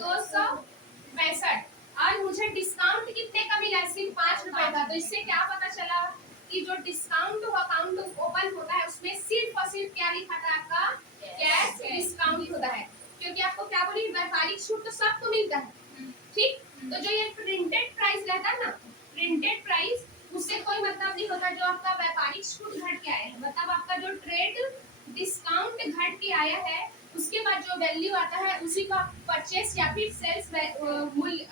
265, और मुझे डिस्काउंट कितने का मिला, सिर्फ 5 रुपए का। तो इससे क्या पता चला कि जो डिस्काउंट अकाउंट ओपन होता है उसमें सिर्फ और सिर्फ क्या लिखा था आपका, कैश डिस्काउंट होता है, क्योंकि आपको क्या बोली, व्यापारिक छूट तो सबको मिलता है। ठीक, तो जो ये प्रिंटेड प्राइस रहता है ना, प्रिंटेड प्राइस, उससे कोई मतलब नहीं होता जो आपका व्यापारिक छूट घट के आया है, मतलब आपका जो ट्रेड डिस्काउंट घट के आया है उसके बाद जो वैल्यू आता है उसी का परचेस या फिर सेल्स मूल्य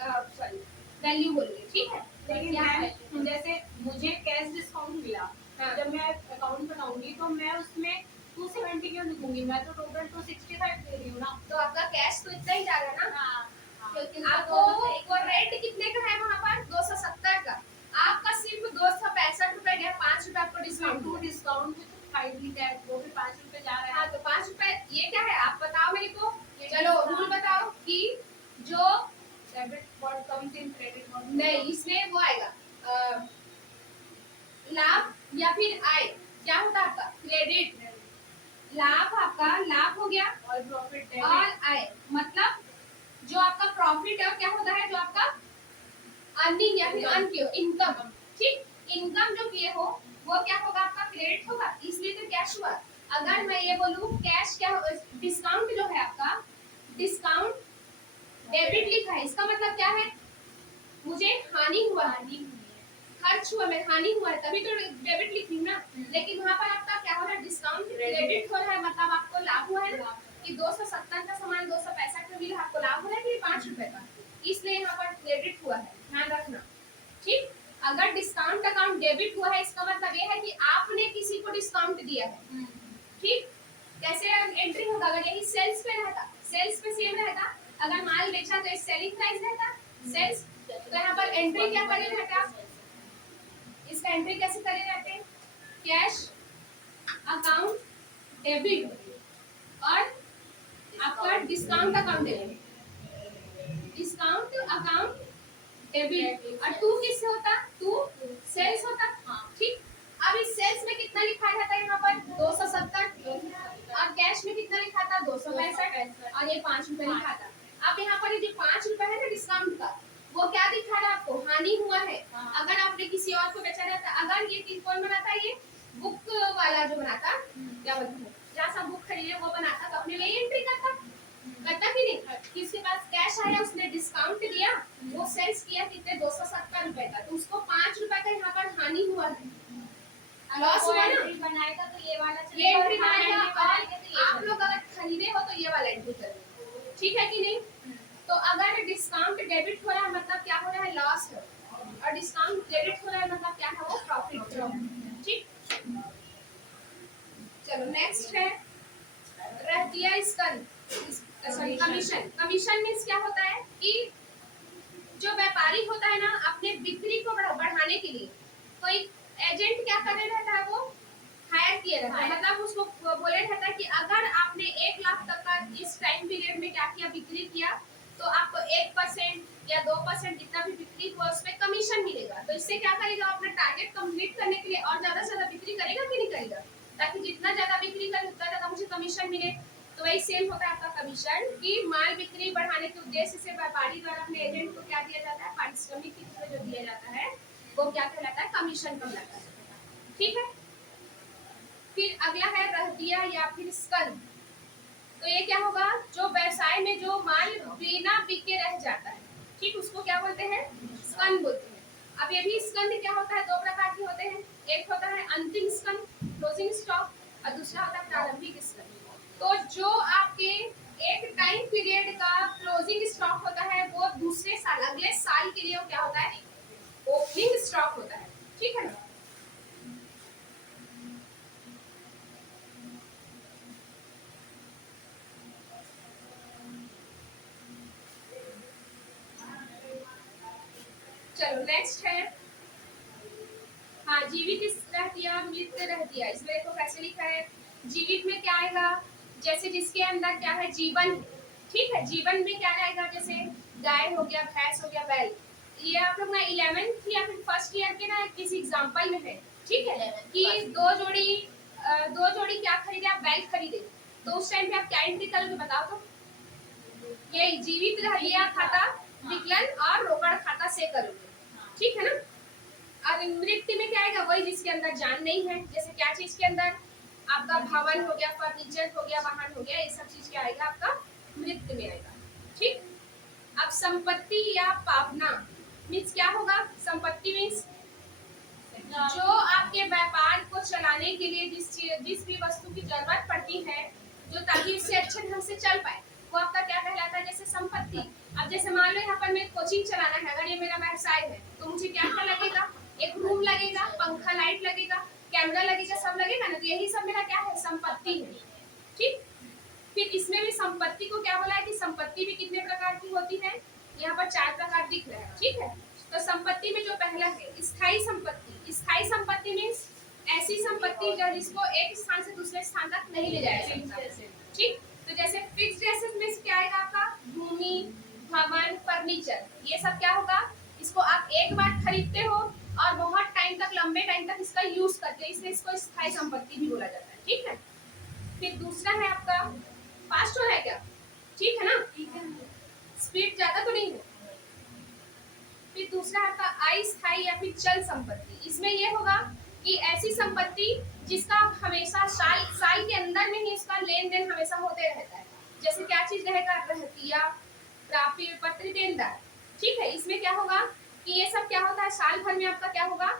वैल्यू बोलिए। ठीक है, लेकिन मैम जैसे मुझे कैश डिस्काउंट मिला, हाँ। जब मैं अकाउंट बनाऊंगी तो मैं उसमें 270 क्यों लिखूंगी, मैं तो टोटल 265 दे रही हूँ ना, तो आपका कैश तो इतना ही जा रहा है ना, क्योंकि आपको वो रेट कितने का है वहाँ पर 270 का, आपका सिर्फ 265 रुपए गया, 5 रुपए आपको डिस्काउंट, टू डिस्काउंट में 5 लिखा है वो भी 5 रुपए जा रहा है। हाँ, तो 5 रुपए ये क्या है आप बताओ मेरे को, चलो रूल बताओ कि जो debit what comes in credit what नहीं, इसमें वो आएगा लाभ या फिर आय, क्या होता है आपका क्रेडिट, लाभ आपका लाभ हो गया और प्रॉफिट और आय, मतलब जो आपका प्रॉफिट है क्या होता है, जो आपका अर्निंग या फिर अर्न किए इनकम, ठीक, इनकम जो किए हो वो क्या होगा, आपका क्रेडिट होगा, इसलिए तो कैश हुआ। अगर मैं ये बोलूं कैश क्या, डिस्काउंट जो है आपका, डिस्काउंट डेबिट लिखा है, इसका मतलब क्या है, मुझे हानि हुआ, खर्च हुआ, मैं हानि हुआ है तभी तो डेबिट लिखी हूँ ना, लेकिन वहाँ पर आपका क्या हो रहा है, डिस्काउंट क्रेडिट हो रहा है, मतलब आपको लाभ हुआ है ना, कि 270 का सामान 265 में मिला, आपको लाभ हो रहा है कि 5 रुपए का, इसलिए यहाँ पर क्रेडिट हुआ है, ध्यान रखना। ठीक, अगर डिस्काउंट अकाउंट डेबिट हुआ है इसका मतलब ये है कि आपने किसी को डिस्काउंट दिया है। ठीक, कैसे एंट्री होगा, अगर यही सेल्स पे रहता, सेल्स पे सेम रहता, अगर माल बेचा तो सेलिंग प्राइस रहता सेल्स, तो यहाँ पर एंट्री क्या करे रहता, इसका एंट्री कैसे करे रहते हैं, कैश अकाउंट डेबिट और आपका discount account debit, discount account debit, और टू किससे होता, टू सेल्स होता। ठीक, अब इस सेल्स में कितना लिखा रहता है यहाँ पर 270, और कैश में कितना लिखा था 265, और ये 5 रुपए लिखा था। अब यहाँ पर ये जो 5 रुपए है ना डिस्काउंट का, वो क्या दिखा रहा है आपको, हानि हुआ है। अगर आपने किसी और को बेचा रहता, अगर ये कौन बनाता है, ये बुक वाला जो बनाता, क्या बोलते हैं, जहाँ सब बुक खरीदे वो बनाता, तो अपने लिए एंट्री करता कि नहीं, कि उसके पास कैश आया, उसने डिस्काउंट दिया, वो सेल्स किया कितने 270 रुपए का, तो उसको 5 रुपए का यहाँ पर हानि हुआ है, लॉस हुआ ना, बनाएगा तो ये वाला ये एंट्री बनाएगा, और आप लोग अगर खरीदे हो तो ये वाला एंट्री करेंगे। ठीक है कि नहीं, तो अगर डिस्काउंट डेबिट हो रहा है मतलब क्या हो रहा है, लॉस है, और डिस्काउंट क्रेडिट हो रहा है मतलब क्या है, वो प्रॉफिट है। ठीक, चलो नेक्स्ट है रहतिया स्कंद, सॉरी कमीशन। कमीशन मीन्स क्या होता है कि जो व्यापारी होता है ना, अपने बिक्री को बढ़ाने के लिए कोई एजेंट क्या करे रहता है, वो हायर किया रहता है, मतलब उसको बोले रहता है कि अगर आपने 1 लाख तक का इस टाइम पीरियड में क्या किया, बिक्री किया, तो आपको 1% या 2% जितना भी बिक्री हुआ उसमें कमीशन मिलेगा। तो इससे क्या करेगा, अपना टारगेट कंप्लीट करने के लिए और ज्यादा से ज्यादा बिक्री करेगा कि नहीं करेगा, ताकि जितना ज्यादा बिक्री करे उतना ज्यादा मुझे कमीशन मिले। तो वही सेम होता है आपका कमीशन, कि माल बिक्री बढ़ाने के उद्देश्य से व्यापारी द्वारा अपने एजेंट को क्या दिया जाता है, पारिश्रमिक के रूप में जो दिया जाता है वो क्या कहलाता है, कमीशन कहलाता है। ठीक है, फिर अगला है रहतिया या फिर स्कंद। तो ये क्या होगा, जो व्यवसाय में जो माल बिना बिके रह जाता है, ठीक, उसको क्या बोलते हैं, स्कंद बोलते हैं। अब ये भी स्कंद क्या होता है, 2 प्रकार के होते हैं, एक होता है अंतिम स्कंद क्लोजिंग स्टॉक, और दूसरा होता है प्रारंभिक स्कंद। तो जो आपके एक टाइम पीरियड का क्लोजिंग स्टॉक होता है, वो दूसरे साल, अगले साल के लिए वो क्या होता है, ओपनिंग स्टॉक होता है। ठीक है ना, चलो नेक्स्ट है, हाँ, जीवित रहतिया मृत रहतिया। इसमें देखो कैसे लिखा है, जीवित में क्या आएगा, जैसे जिसके अंदर क्या है, जीवन, ठीक है, जीवन में क्या आएगा, जैसे गाय हो गया, भैंस हो गया, बैल। ये आप लोग ना 11th या फिर फर्स्ट ईयर के ना किसी एग्जांपल में है, ठीक है, कि दो जोड़ी क्या खरीदे, आप बैल खरीदे, तो उस टाइम पे आप क्या एंट्री करोगे बताओ तो, ये जीवित रहतिया खाता विकलन और रोकड़ खाता से करोगे। ठीक है ना, और मृत्यु में क्या आएगा, वही जिसके अंदर जान नहीं है, जैसे क्या चीज के अंदर, आपका भवन हो गया, फर्नीचर हो गया, वाहन हो गया, ये सब चीज क्या आएगा, आपका मृत्यु में आएगा। ठीक, अब संपत्ति या पावना मीन्स क्या होगा, संपत्ति मीन्स जो आपके व्यापार को चलाने के लिए जिस भी वस्तु की जरूरत पड़ती है, जो ताकि उससे अच्छे ढंग से चल पाए, वो आपका क्या कहलाता है, जैसे संपत्ति। अब जैसे मान लो यहाँ पर मैं कोचिंग चलाना है, अगर ये मेरा व्यवसाय है, तो मुझे क्या क्या लगेगा, एक रूम लगेगा, पंखा लाइट लगेगा, कैमरा लगेगा, सब लगेगा ना, तो यही सब मेरा क्या है, संपत्ति है। ठीक, फिर इसमें भी संपत्ति को क्या बोला है कि संपत्ति भी कितने प्रकार की होती है, यहाँ पर 4 प्रकार दिख रहे हैं। ठीक है, तो संपत्ति में जो पहला है स्थायी संपत्ति। स्थायी संपत्ति मीन्स ऐसी संपत्ति जो जिसको एक स्थान से दूसरे स्थान तक नहीं ले जाया सकता। ठीक, तो जैसे फिक्स्ड एसेट में क्या आएगा आपका, भूमि, भवन, फर्नीचर, ये सब क्या होगा, इसको आप एक बार खरीदते हो और बहुत टाइम तक, लंबे टाइम तक इसका यूज करते हो, इसलिए इसको स्थायी संपत्ति भी बोला जाता है। ठीक है, फिर दूसरा है आपका, फास्ट हो रहा है क्या, ठीक है ना, स्पीड ज्यादा तो नहीं है। फिर दूसरा आपका अस्थायी या फिर चल संपत्ति। इसमें ये होगा कि ऐसी संपत्ति जिसका हमेशा साल के अंदर में ही इसका लेन देन हमेशा होते रहता है, जैसे क्या चीज रहेगा, रहतिया, प्राप्य पत्र, देनदार। ठीक है, इसमें क्या होगा कि ये सब क्या होता है, साल भर में आपका क्या होगा,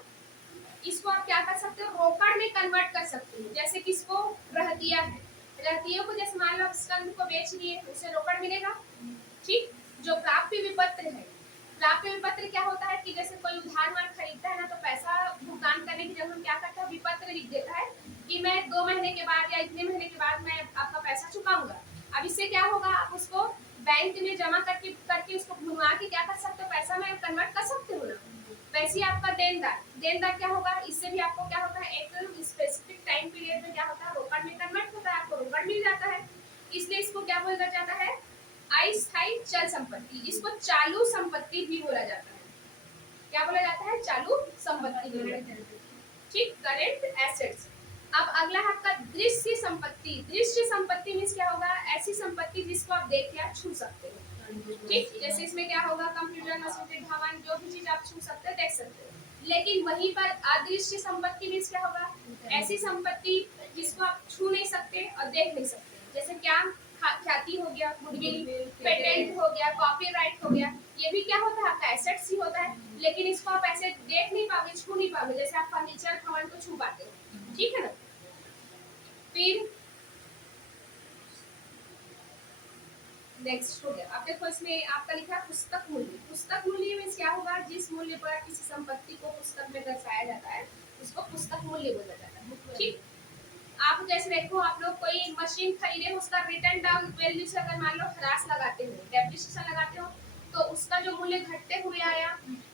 इसको आप क्या कर सकते हो, रोकड़ में कन्वर्ट कर सकते हो। जैसे किसको, रहतिया है, रहतियों को जैसे मान लो आप स्कंद को बेच लिए, उसे रोकड़ मिलेगा। ठीक, जो प्राप्य विपत्र है, प्राप्य विपत्र क्या होता है कि जैसे कोई उधार माल खरीदता है ना, तो पैसा भुगतान करने की जब हम क्या करते हैं, विपत्र लिख देता है कि मैं 2 महीने के बाद या इतने महीने के बाद मैं आपका पैसा चुकाऊंगा। अब इससे क्या होगा, आप उसको बैंक में जमा करके उसको घुमा के क्या कर सकते हो, पैसा में कन्वर्ट कर सकते हो ना। वैसे ही आपका देनदार, देनदार क्या होगा, इससे भी आपको क्या होता है, एक स्पेसिफिक टाइम पीरियड में क्या होता है, रोकड़ में कन्वर्ट होता है, आपको रोकड़ मिल जाता है, इसलिए इसको क्या बोला जाता है, अस्थायी चल संपत्ति। इसको चालू संपत्ति भी बोला जाता है। क्या बोला जाता है, चालू संपत्ति भी बोला जाता है। ठीक, करेंट एसेट्स। अब अगला है आपका दृश्य संपत्ति। दृश्य संपत्ति मीन्स क्या होगा, ऐसी संपत्ति जिसको आप देख या छू सकते हो। ठीक, जैसे इसमें क्या होगा, कंप्यूटर, मशीनरी, भवन, जो भी चीज आप छू सकते हो, देख सकते हो। लेकिन वहीं पर अदृश्य संपत्ति मीन्स क्या होगा, ऐसी संपत्ति जिसको आप छू नहीं सकते और देख नहीं सकते। जैसे क्या, ख्याति हो गया, गुडविल, पेटेंट हो गया, कॉपीराइट हो गया, ये भी क्या होता है, आपका एसेट्स ही होता है, लेकिन इसको आप ऐसे देख नहीं पाओगे, छू नहीं पाओगे, जैसे आप फर्नीचर, भवन को छू पाते हो। ठीक है ना, फिर नेक्स्ट हो गया। अब देखो इसमें आपका लिखा है पुस्तक मूल्य। पुस्तक मूल्य में क्या होगा, जिस मूल्य पर किसी संपत्ति को पुस्तक में दर्शाया जाता है उसको पुस्तक मूल्य बोला जाता है। ठीक, आप जैसे देखो आप लोग कोई मशीन खरीदे हो, उसका रिटर्न डाउन वैल्यू से अगर मान लो ह्रास लगाते हो, डेप्रिसिएशन लगाते हो, तो उसका जो मूल्य घटते हुए आया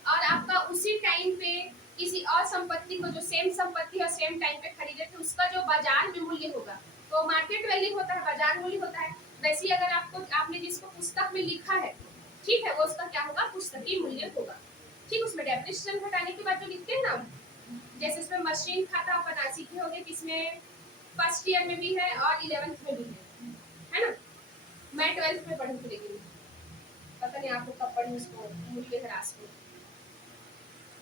और आपका उसी टाइम पे किसी और संपत्ति को जो सेम संपत्ति और सेम टाइम पे खरीदे थे उसका जो बाजार में मूल्य होगा, तो मार्केट वैल्यू होता है, बाजार मूल्य होता है। वैसे ही अगर आपने जिसको पुस्तक में लिखा है, ठीक है, वो उसका क्या होगा, पुस्तकीय मूल्य होगा। ठीक, उसमें डेप्रिसिएशन घटाने के बाद जो लिखते हैं ना, जैसे इसमें मशीन खाता अपन सीखे होंगे, किसमें फर्स्ट ईयर में भी है और 11th में भी है ना। मैं 12th में पढ़ी थी, लेकिन पता नहीं आपको कब पढ़ी उसको, मूल्य ह्रास को।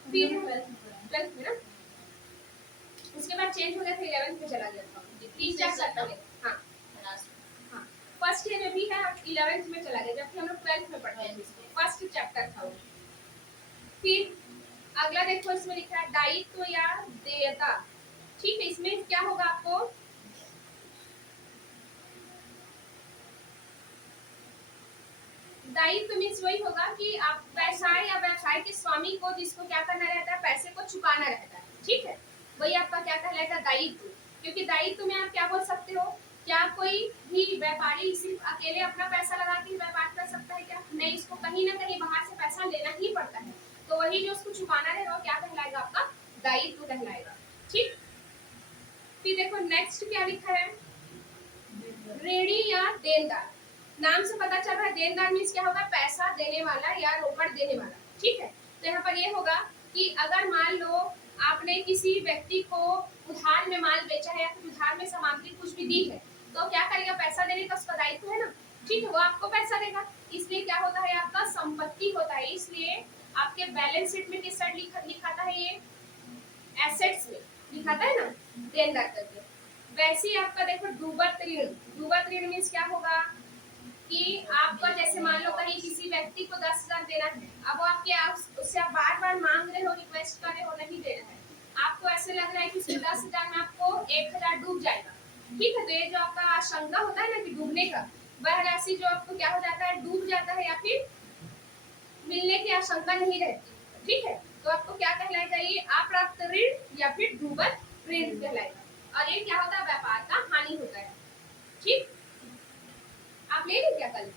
फिर 12th में ना, उसके बाद चेंज हो गया था, 11th में चला गया था, 3-4 चैप्टर में। हाँ हाँ, फर्स्ट ईयर में भी है, 11th में चला गया, जबकि हम लोग 12th में पढ़ते थे इसको, फर्स्ट चैप्टर था वो। फिर अगला देखो, इसमें लिखा है दायित्व या देयता। ठीक है, इसमें क्या होगा आपको, दायित्व मीन्स वही होगा कि आप व्यवसाय या व्यवसाय के स्वामी को जिसको क्या करना रहता है, पैसे को चुकाना रहता है। ठीक है, वही आपका क्या कहलाएगा, दायित्व। क्योंकि दायित्व में आप क्या बोल सकते हो, क्या कोई भी व्यापारी सिर्फ अकेले अपना पैसा लगा के व्यापार कर सकता है क्या, नहीं, इसको कहीं ना कहीं बाहर से पैसा लेना ही पड़ता है। तो वही जो उसको चुकाना रहेगा वो क्या कहलाएगा, आपका दायित्व कहलाएगा। ठीक, फिर देखो नेक्स्ट क्या लिखा है, ऋणी या देनदार। नाम से पता चल रहा है, देनदार मीन्स क्या होगा, पैसा देने वाला या रोकड़ देने वाला। ठीक है, तो यहाँ पर ये होगा कि अगर मान लो आपने किसी व्यक्ति को उधार में माल बेचा है या फिर उधार में सामग्री कुछ भी दी है, तो क्या करेगा, पैसा देने का उसका दायित्व है ना। ठीक है, वो आपको पैसा देगा, इसलिए क्या होता है, आपका संपत्ति होता है। इसलिए आपके बैलेंस शीट में किस साइड लिखाता है, ये एसेट्स में लिखाता है ना, देनदार करके। वैसे ही आपका देखो डूबत ऋण। डूबत ऋण मीन्स क्या होगा कि आपका जैसे मान लो कहीं किसी व्यक्ति को 10,000 देना है, अब वो आपके उससे आप बार बार मांग रहे हो, रिक्वेस्ट कर रहे हो, नहीं दे रहा है, आपको ऐसे लग रहा है कि उसमें 10,000 में आपको 1,000 डूब जाएगा। ठीक है, तो ये जो आपका आशंका होता है ना कि डूबने का, वह राशि जो आपको क्या हो जाता है, डूब जाता है या फिर मिलने की आशंका नहीं रहती। ठीक है, तो आपको क्या कहलाएगा, ये अप्राप्त ऋण या फिर डूबत ऋण कहलाएगा। और ये क्या होता है, व्यापार का हानि होता है। ठीक, आप ले लें क्या कल,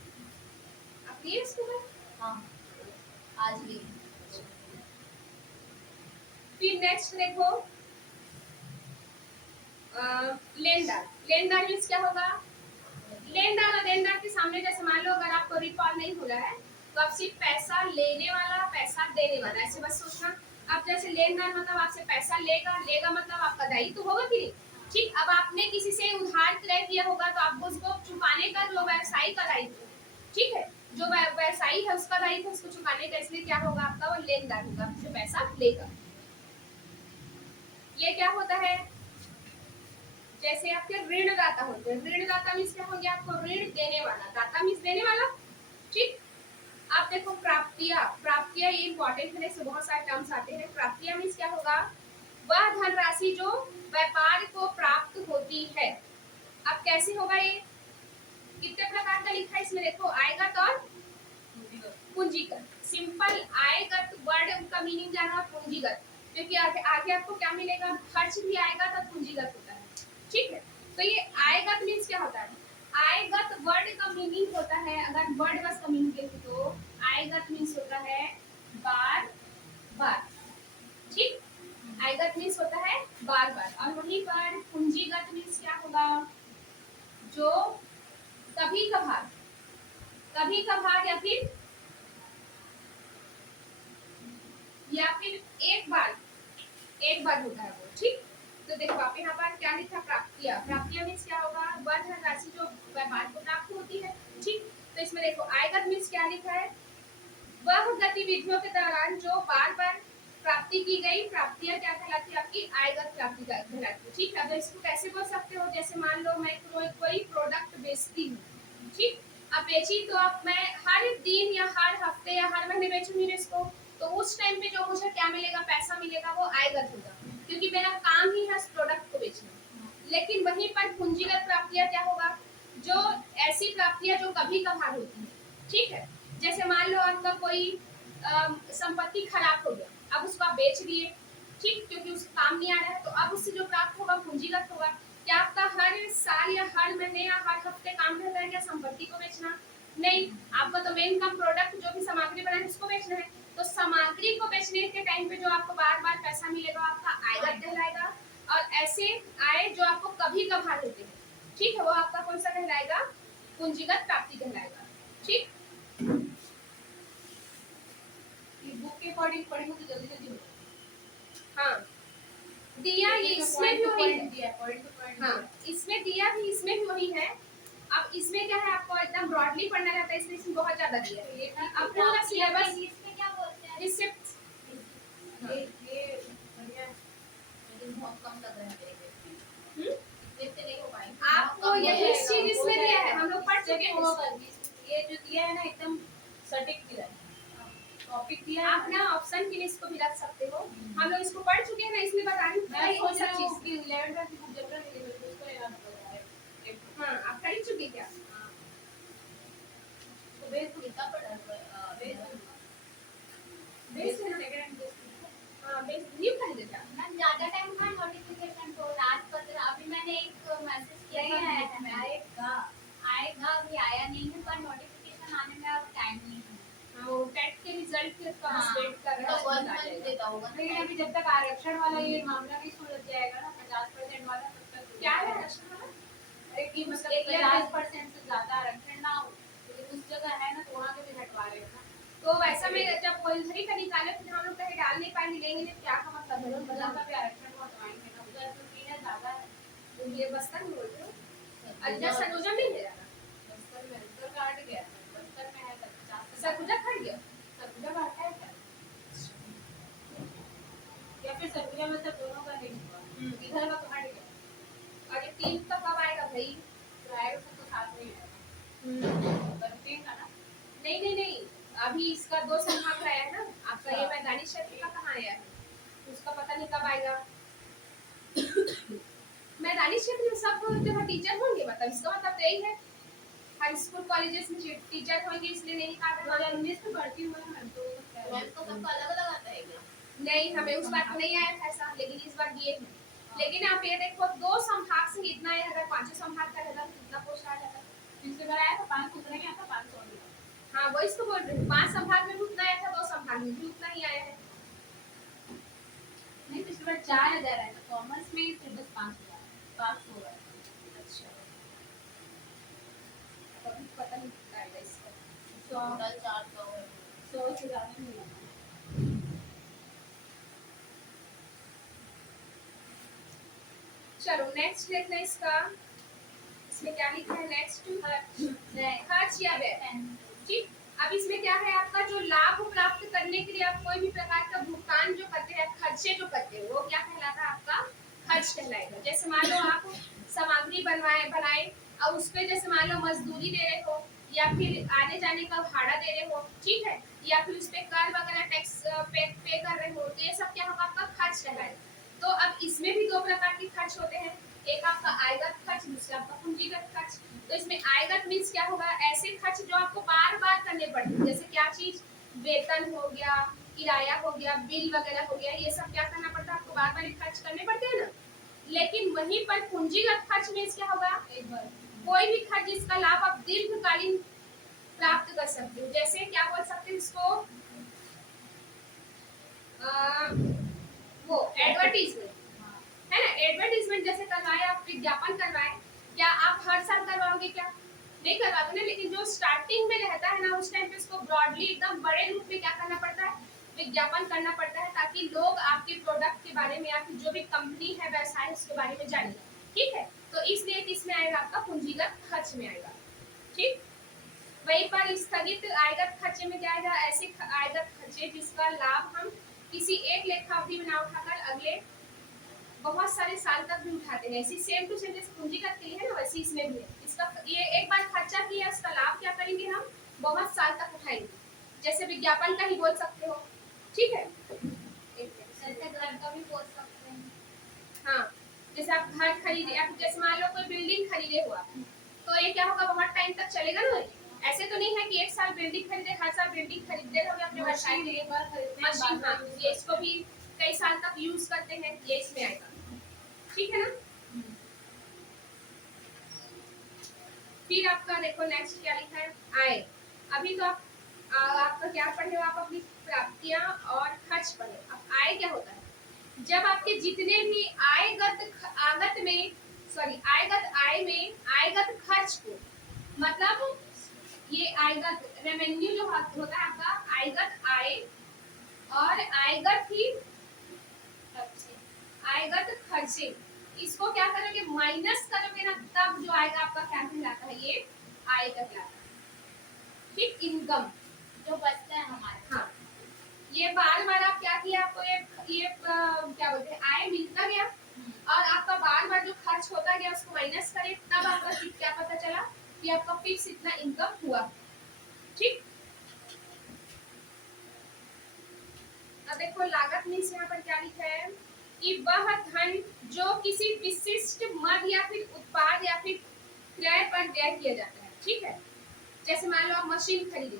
आप लिए इसको कल? हाँ, आज भी। फिर नेक्स्ट देखो लेनदार। लेनदार मीन्स क्या होगा, लेनदार और देनदार के सामने जैसे मान लो अगर आपको रिकॉल नहीं हो रहा है, तो आप सिर्फ पैसा लेने वाला, पैसा देने वाला, ऐसे बस सोचना। अब जैसे लेनदार मतलब आपसे पैसा लेगा, लेगा मतलब आपका दायित्व तो होगा कि नहीं। ठीक, अब आपने किसी से उधार क्रय किया होगा तो आपको उसको चुकाने का जो व्यवसायी का दायित्व, ठीक है, जो व्यवसायी है उसका दायित्व उसको चुकाने का, इसलिए क्या होगा आपका, वो लेनदार होगा, आपसे पैसा लेगा। ये क्या होता है, जैसे आपके ऋणदाता होते हैं। ऋणदाता मीन्स क्या हो गया, आपको ऋण देने वाला, दाता मीन्स देने वाला। ठीक, अब देखो प्राप्तिया। प्राप्तिया ये इंपॉर्टेंट है, इससे बहुत सारे टर्म्स आते हैं। प्राप्तिया मीन्स क्या होगा, वह धनराशि जो व्यापार को प्राप्त होती है। अब कैसे होगा ये, कितने प्रकार का लिखा है इसमें देखो, आयगत और पूंजीगत। सिंपल आयगत वर्ड का मीनिंग जाना है पूंजीगत, क्योंकि आगे आपको क्या मिलेगा, खर्च भी आएगा तो पूंजीगत होता है। ठीक है, तो ये आयगत मीन्स क्या होता है, आयगत वर्ड का मीनिंग होता है, अगर वर्ड बस का मीनिंग देखें तो आयगत मीन्स होता है बार बार। ठीक, आयगत मीन्स होता है बार बार, और वहीं पर पूंजीगत मीन्स क्या होगा, जो कभी कभार या फिर एक बार होता है वो। ठीक, तो देखो आप यहाँ पर क्या लिखा, प्राप्तिया। प्राप्तिया मीन्स क्या होगा, वह धनराशि जो व्यापार को प्राप्त होती है। ठीक, तो इसमें देखो आयगत मीन्स क्या लिखा है, वह गतिविधियों के दौरान जो बार बार प्राप्ति की गई प्राप्तियां क्या कहलाती है, आपकी आयगत प्राप्ति कहलाती है। ठीक है, अब इसको कैसे बोल सकते हो, जैसे मान लो मैं कोई प्रोडक्ट बेचती हूँ। ठीक, अब बेची तो अब मैं हर दिन या हर हफ्ते या हर महीने बेचूंगी इसको, तो उस टाइम पे जो मुझे क्या मिलेगा, पैसा मिलेगा, वो आयगत होगा, क्योंकि मेरा काम ही है उस प्रोडक्ट को बेचना। लेकिन वहीं पर पूंजीगत प्राप्तियां क्या होगा, जो ऐसी प्राप्तियां जो कभी कभार होती है, ठीक है। जैसे मान लो आपका कोई संपत्ति खराब हो गया, अब उसको आप बेच दिए, ठीक, क्योंकि उसका काम नहीं आ रहा है, तो अब उससे जो प्राप्त होगा पूंजीगत होगा। क्या आपका हर साल या हर महीने या हर हफ्ते काम रहता है क्या संपत्ति को बेचना? नहीं, आपका तो मेन काम प्रोडक्ट जो भी सामग्री बनाए उसको बेचना है। तो सामग्री को बेचने के टाइम पे जो आपको बार बार पैसा मिलेगा आपका आयगत कहलाएगा। और ऐसे आय जो आपको कभी कभार होते हैं, ठीक है, वो आपका कौन सा कहलाएगा? पूंजीगत प्राप्ति कहलाएगा, ठीक। बुक के अकॉर्डिंग पढ़ेंगे तो जल्दी जल्दी हो जाएगा। हाँ, दिया ये इसमें भी वही है। दिया पॉइंट टू पॉइंट। हाँ, इसमें दिया भी, इसमें भी वही है। अब इसमें क्या है, आपको एकदम ब्रॉडली पढ़ना रहता है, इसलिए इसमें बहुत ज्यादा दिया है। अब पूरा सिलेबस इसमें क्या बोलते हैं? रिसिप्ट, ये बढ़िया है, लेकिन बहुत कम लग रहा है मेरे केस में। इतने से नहीं हो पाएंगे। आपको यही चीज इसमें दिया है, हम लोग पढ़ चुके हैं। ये जो दिया है ना एकदम सटीक दिया है, टॉपिक दिया है। आप ना ऑप्शन के लिए इसको भी रख सकते हो, हम लोग इसको पढ़ चुके हैं ना, इसमें बता रही मैं हूँ सोच रही चीज। हूँ कि 11th की बुक जब तक नहीं मिली उसको लेना पड़ेगा। हाँ, आप खरीद चुकी क्या? तो बेस कितना पड़ा है? बेस है सेकंड बेस। हाँ, बेस न्यू खरीदे क्या? मैम ज्यादा टाइम का नोटिफिकेशन तो रात 15 अभी मैंने एक मैसेज किया नहीं है, आएगा आएगा अभी आया नहीं है, पर नोटिफिकेशन आने में अब टाइम नहीं है। हाँ, वो टेट के रिजल्ट के का हाँ, वेट कर रहा तो है, 1 मंथ देता होगा। लेकिन अभी जब तक आरक्षण वाला ये मामला नहीं सुलझ जाएगा ना 50% वाला, तब तक क्या है आरक्षण वाला? अरे कि मतलब एक या 50% से ज्यादा आरक्षण ना हो, तो उस जगह है ना तो वहाँ के भी हटवा रहे हैं ना। तो वैसा में जब वही का निकाले फिर हम लोग कहीं डाल नहीं पाएंगे, लेंगे नहीं, क्या का मतलब है? उधर का भी आरक्षण को हटवाएंगे ना, उधर तो फी है ज्यादा है। तो ये बस्तर में बोल रहे हो? अच्छा, सरगुजा नहीं दे रहा? बस्तर में उधर का हट गया, बस्तर में है 50%। सरगुजा खड़ गया? सरगुजा का हटा है क्या? या फिर सरगुजा में से दोनों का नहीं हुआ, इधर का तो हट गया। और ये 3 तो कब आएगा भाई? तो आएगा तो साथ में ही आएगा। पर 3 का ना? नहीं नहीं नहीं, अभी इसका 2 संभाग आया है ना, आपका ये मैदानी क्षेत्र का कहाँ आया है, उसका पता नहीं कब आएगा। मैदानी क्षेत्र में सब जगह टीचर होंगे, मतलब इसका मतलब तो यही है हाई स्कूल कॉलेजेस में टीचर होंगे, इसलिए नहीं निकाल रहा है। 2019 में भर्ती हुआ है तो सबका अलग अलग आता है क्या? नहीं, हमें उस बार तो नहीं आया था ऐसा, लेकिन इस बार दिए हैं। लेकिन आप ये देखो 2 संभाग से इतना आया, अगर 5 संभाग का रहता तो कितना पोस्ट आ जाता। पिछले बार आया था 5 उतना ही आता 500 भी। हाँ, वो इसको बोल रहे हैं 5 संभाग में भी उतना आया था, 2 संभाग में भी उतना ही आया है। नहीं पिछले बार 4000 आया था, कॉमर्स में ही सिर्फ 5000 500 है। अच्छा, कभी पता नहीं आएगा इसका। 100 से ज्यादा नहीं है। चलो नेक्स्ट देखना इसका, इसमें क्या लिखा है नेक्स्ट? खर्च या व्यय, ठीक। अब इसमें क्या है, आपका जो लाभ प्राप्त करने के लिए आप कोई भी प्रकार का भुगतान जो करते हैं, खर्चे जो करते हैं, वो क्या कहलाता है? आपका खर्च कहलाएगा। जैसे मान लो आप सामग्री बनाए और उस पे जैसे मान लो मजदूरी दे रहे हो, या फिर आने जाने का भाड़ा दे रहे हो, ठीक है, या फिर उस पे कर वगैरह टैक्स पे कर रहे हो, तो ये सब क्या होगा? आपका खर्च कहलाएगा। तो अब इसमें भी 2 प्रकार के खर्च होते हैं, एक आपका आयगत खर्च, दूसरा आपका पूंजीगत खर्च। तो इसमें आयगत मीन्स क्या होगा? ऐसे खर्च जो आपको बार बार करने पड़ते हैं, जैसे क्या चीज? वेतन हो गया, किराया हो गया, बिल वगैरह हो गया, ये सब क्या करना पड़ता है आपको? बार बार खर्च करने पड़ते हैं ना। लेकिन वहीं पर पूंजीगत खर्च मीन्स क्या होगा? एक बार कोई भी खर्च जिसका लाभ आप दीर्घकालीन प्राप्त कर सकते हो। जैसे क्या बोल सकते हैं इसको? वो एडवर्टीजमेंट है ना, एडवर्टीजमेंट जैसे करवाए, आप विज्ञापन करवाए, क्या आप हर साल करवाओगे? क्या नहीं करवाओगे ना। लेकिन जो स्टार्टिंग में रहता है ना, उस टाइम पे इसको ब्रॉडली एकदम बड़े रूप में क्या करना पड़ता है? विज्ञापन करना पड़ता है, ताकि लोग आपके प्रोडक्ट के बारे में या फिर जो भी कंपनी है, व्यवसाय, उसके बारे में जाने, ठीक है। तो इसलिए किसमें आएगा? आपका पूंजीगत खर्च में आएगा, ठीक। वहीं पर स्थगित आयगत खर्चे में क्या आएगा? ऐसे आयगत खर्चे जिसका लाभ हम किसी एक लेखा अवधि में ना उठाकर अगले बहुत सारे साल तक भी उठाते हैं। इसी सेम टू सेम जैसे पूंजीगत के लिए है ना, वैसे इसमें भी है। इसका ये एक बार खर्चा किया, उसका लाभ क्या करेंगे? हम बहुत साल तक उठाएंगे। जैसे विज्ञापन का ही बोल सकते हो, ठीक है। जैसे घर का भी बोल सकते हैं। हाँ, जैसे आप घर खरीदे, आप जैसे मान लो कोई बिल्डिंग खरीदे हो आप, तो ये क्या होगा, बहुत टाइम तक चलेगा ना। ऐसे तो नहीं है कि एक साल बिल्डिंग खरीदे, हर साल बिल्डिंग खरीदते रहोगे अपने व्यवसाय के लिए। मशीन, हाँ, ये इसको भी कई साल तक यूज करते हैं, ये इसमें आएगा, ठीक है ना। फिर आपका देखो नेक्स्ट क्या लिखा है, आय। अभी तो आपका क्या पढ़े हो, आप अपनी प्राप्तियां और खर्च पढ़े। अब आय क्या होता है, जब आपके जितने भी आगत में, सॉरी आयगत आय में आयगत खर्च को, मतलब ये आयगत रेवेन्यू जो होता है आपका, आयगत आय और आयगत ही आयगत खर्चे, इसको क्या करोगे, माइनस करोगे ना, तब जो आएगा आपका क्या कहलाता है, ये आय कहलाता है, ठीक, इनकम जो बचता है हमारा। हाँ, ये बार बार आप क्या किया, आपको ये क्या बोलते हैं, आय मिलता गया और आपका बार बार जो खर्च होता गया उसको माइनस करे, तब आपका क्या पता चला कि आपका फिक्स इतना इनकम हुआ, ठीक। अब देखो लागत में यहाँ पर क्या लिखा है कि वह धन जो किसी विशिष्ट मद या फिर उत्पाद या फिर क्रय पर व्यय किया जाता है, ठीक है। जैसे मान लो आप मशीन खरीदे,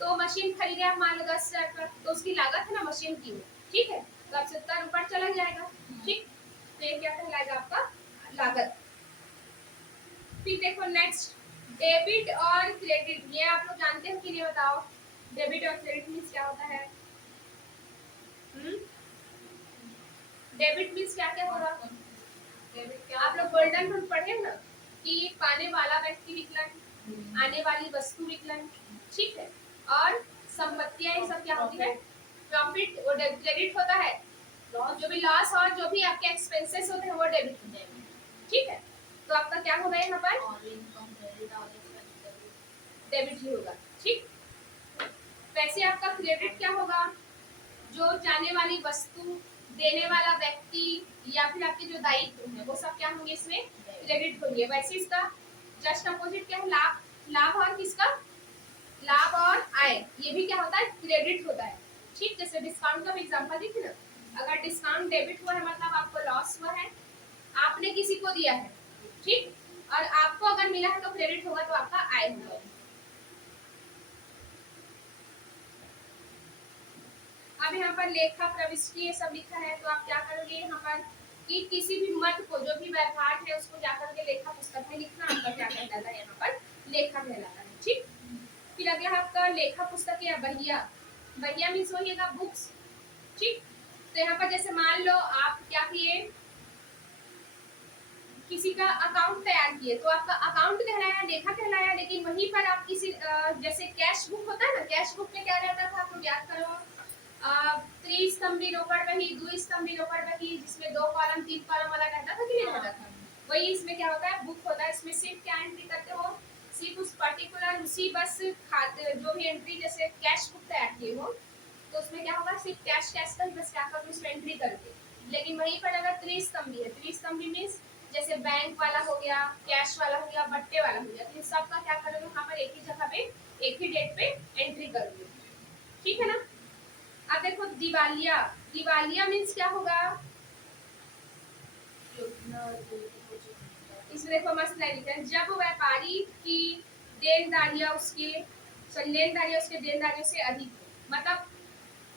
तो मशीन खरीदे आप मान लो 10,000 का, तो उसकी लागत है ना मशीन की, ठीक है, तो आप 70 ऊपर चला जाएगा, ठीक। तो ये क्या कहलाएगा आपका लागत। फिर देखो नेक्स्ट, डेबिट और क्रेडिट, ये आप लोग जानते हो कि नहीं बताओ, डेबिट और क्रेडिट मीन्स क्या होता है। डेबिट मीन्स क्या क्या होगा, आप लोग गोल्डन रूल पढ़े हो ना, कि पाने वाला व्यक्ति विकलन, आने वाली वस्तु विकलन, ठीक है, और संपत्तियां ये सब क्या होती है, प्रॉफिट, वो क्रेडिट होता है, जो भी लॉस और जो भी आपके एक्सपेंसेस होते हैं वो डेबिट हो जाएंगे, ठीक है। तो आपका क्या होगा यहाँ पर, डेबिट ही होगा, ठीक। वैसे आपका क्रेडिट क्या होगा, जो जाने वाली वस्तु, देने वाला व्यक्ति या फिर आपके जो दायित्व है वो सब क्या होंगे, इसमें क्रेडिट होंगे। वैसे इसका जस्ट अपोजिट क्या है, लाभ, लाभ और किसका, लाभ और आय, ये भी क्या होता है, क्रेडिट होता है, ठीक। जैसे डिस्काउंट का भी एग्जांपल देखिए ना, अगर डिस्काउंट डेबिट हुआ है मतलब आपको लॉस हुआ है, आपने किसी को दिया है, ठीक, और आपको अगर मिला है तो क्रेडिट होगा, तो आपका आय होगा। अब यहाँ पर लेखा प्रविष्टि ये सब लिखा है, तो आप क्या करोगे यहाँ पर कि किसी भी मत को, जो भी व्यवहार है उसको क्या करोगे, लेखा पुस्तक में लिखना, आपका क्या कहलाता है यहाँ पर, लेखा कहलाता है, ठीक। फिर अगला आपका लेखा पुस्तक या बहिया, बहिया मीन्स होइएगा बुक्स, ठीक। तो यहाँ पर जैसे मान लो आप क्या किए, किसी का अकाउंट तैयार किए, तो आपका अकाउंट कहलाया, लेखा कहलाया, लेकिन वहीं पर आप किसी जैसे कैश बुक होता है ना, कैश बुक में क्या रहता था, आपको याद करो, त्रिस्तंभी रोकड़ बही, द्विस्तंभी रोकड़ बही, जिसमें 2 कॉलम 3 कॉलम वाला रहता था कि नहीं रहता था, वही इसमें क्या होता है, बुक होता है। इसमें सिर्फ क्या एंट्री करते हो, सिर्फ उस पर्टिकुलर उसी बस खाते जो भी एंट्री, जैसे कैश बुक तैयार किए हो तो उसमें क्या होगा, सिर्फ कैश का ही बस क्या करोगे, उसमें एंट्री करके। लेकिन वहीं पर अगर त्रिस्तंभी है, त्रिस्तंभी मीन्स जैसे बैंक वाला हो गया, कैश वाला हो गया, बट्टे वाला हो गया, तो इन सब का क्या करोगे, वहाँ पर एक ही जगह पे एक ही डेट पे एंट्री करोगे, ठीक है ना। अब देखो दिवालिया, दिवालिया मीन्स क्या होगा, इसमें देखो मस्त लाइन लिखा है, जब व्यापारी की देनदारियां उसके लेनदारियां उसके देनदारियों से अधिक हो, मतलब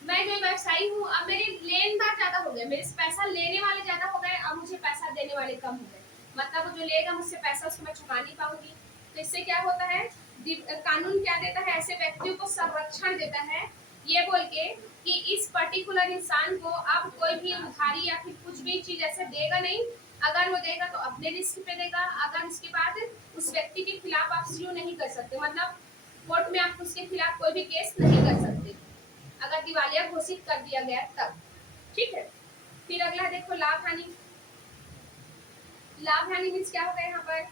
मैं जो व्यवसायी हूँ, अब मेरे लेनदार ज्यादा हो गए, मेरे से पैसा लेने वाले ज्यादा हो गए, अब मुझे पैसा देने वाले कम हो गए, मतलब जो लेगा मुझसे पैसा उसको मैं चुका नहीं पाऊंगी। तो इससे क्या होता है, कानून क्या देता है, ऐसे व्यक्तियों को संरक्षण देता है, ये बोल के कि इस पर्टिकुलर इंसान को अब कोई भी उधारी या फिर कुछ भी चीज ऐसे देगा नहीं, अगर वो देगा तो अपने रिस्क पे देगा, अगर उसके बाद उस व्यक्ति के खिलाफ आप सुलू नहीं कर सकते, मतलब कोर्ट में आप उसके खिलाफ कोई भी केस नहीं कर सकते अगर दिवालिया घोषित कर दिया गया तब, ठीक है। फिर अगला देखो लाभ हानि, लाभ हानि मीन्स क्या होगा यहाँ पर,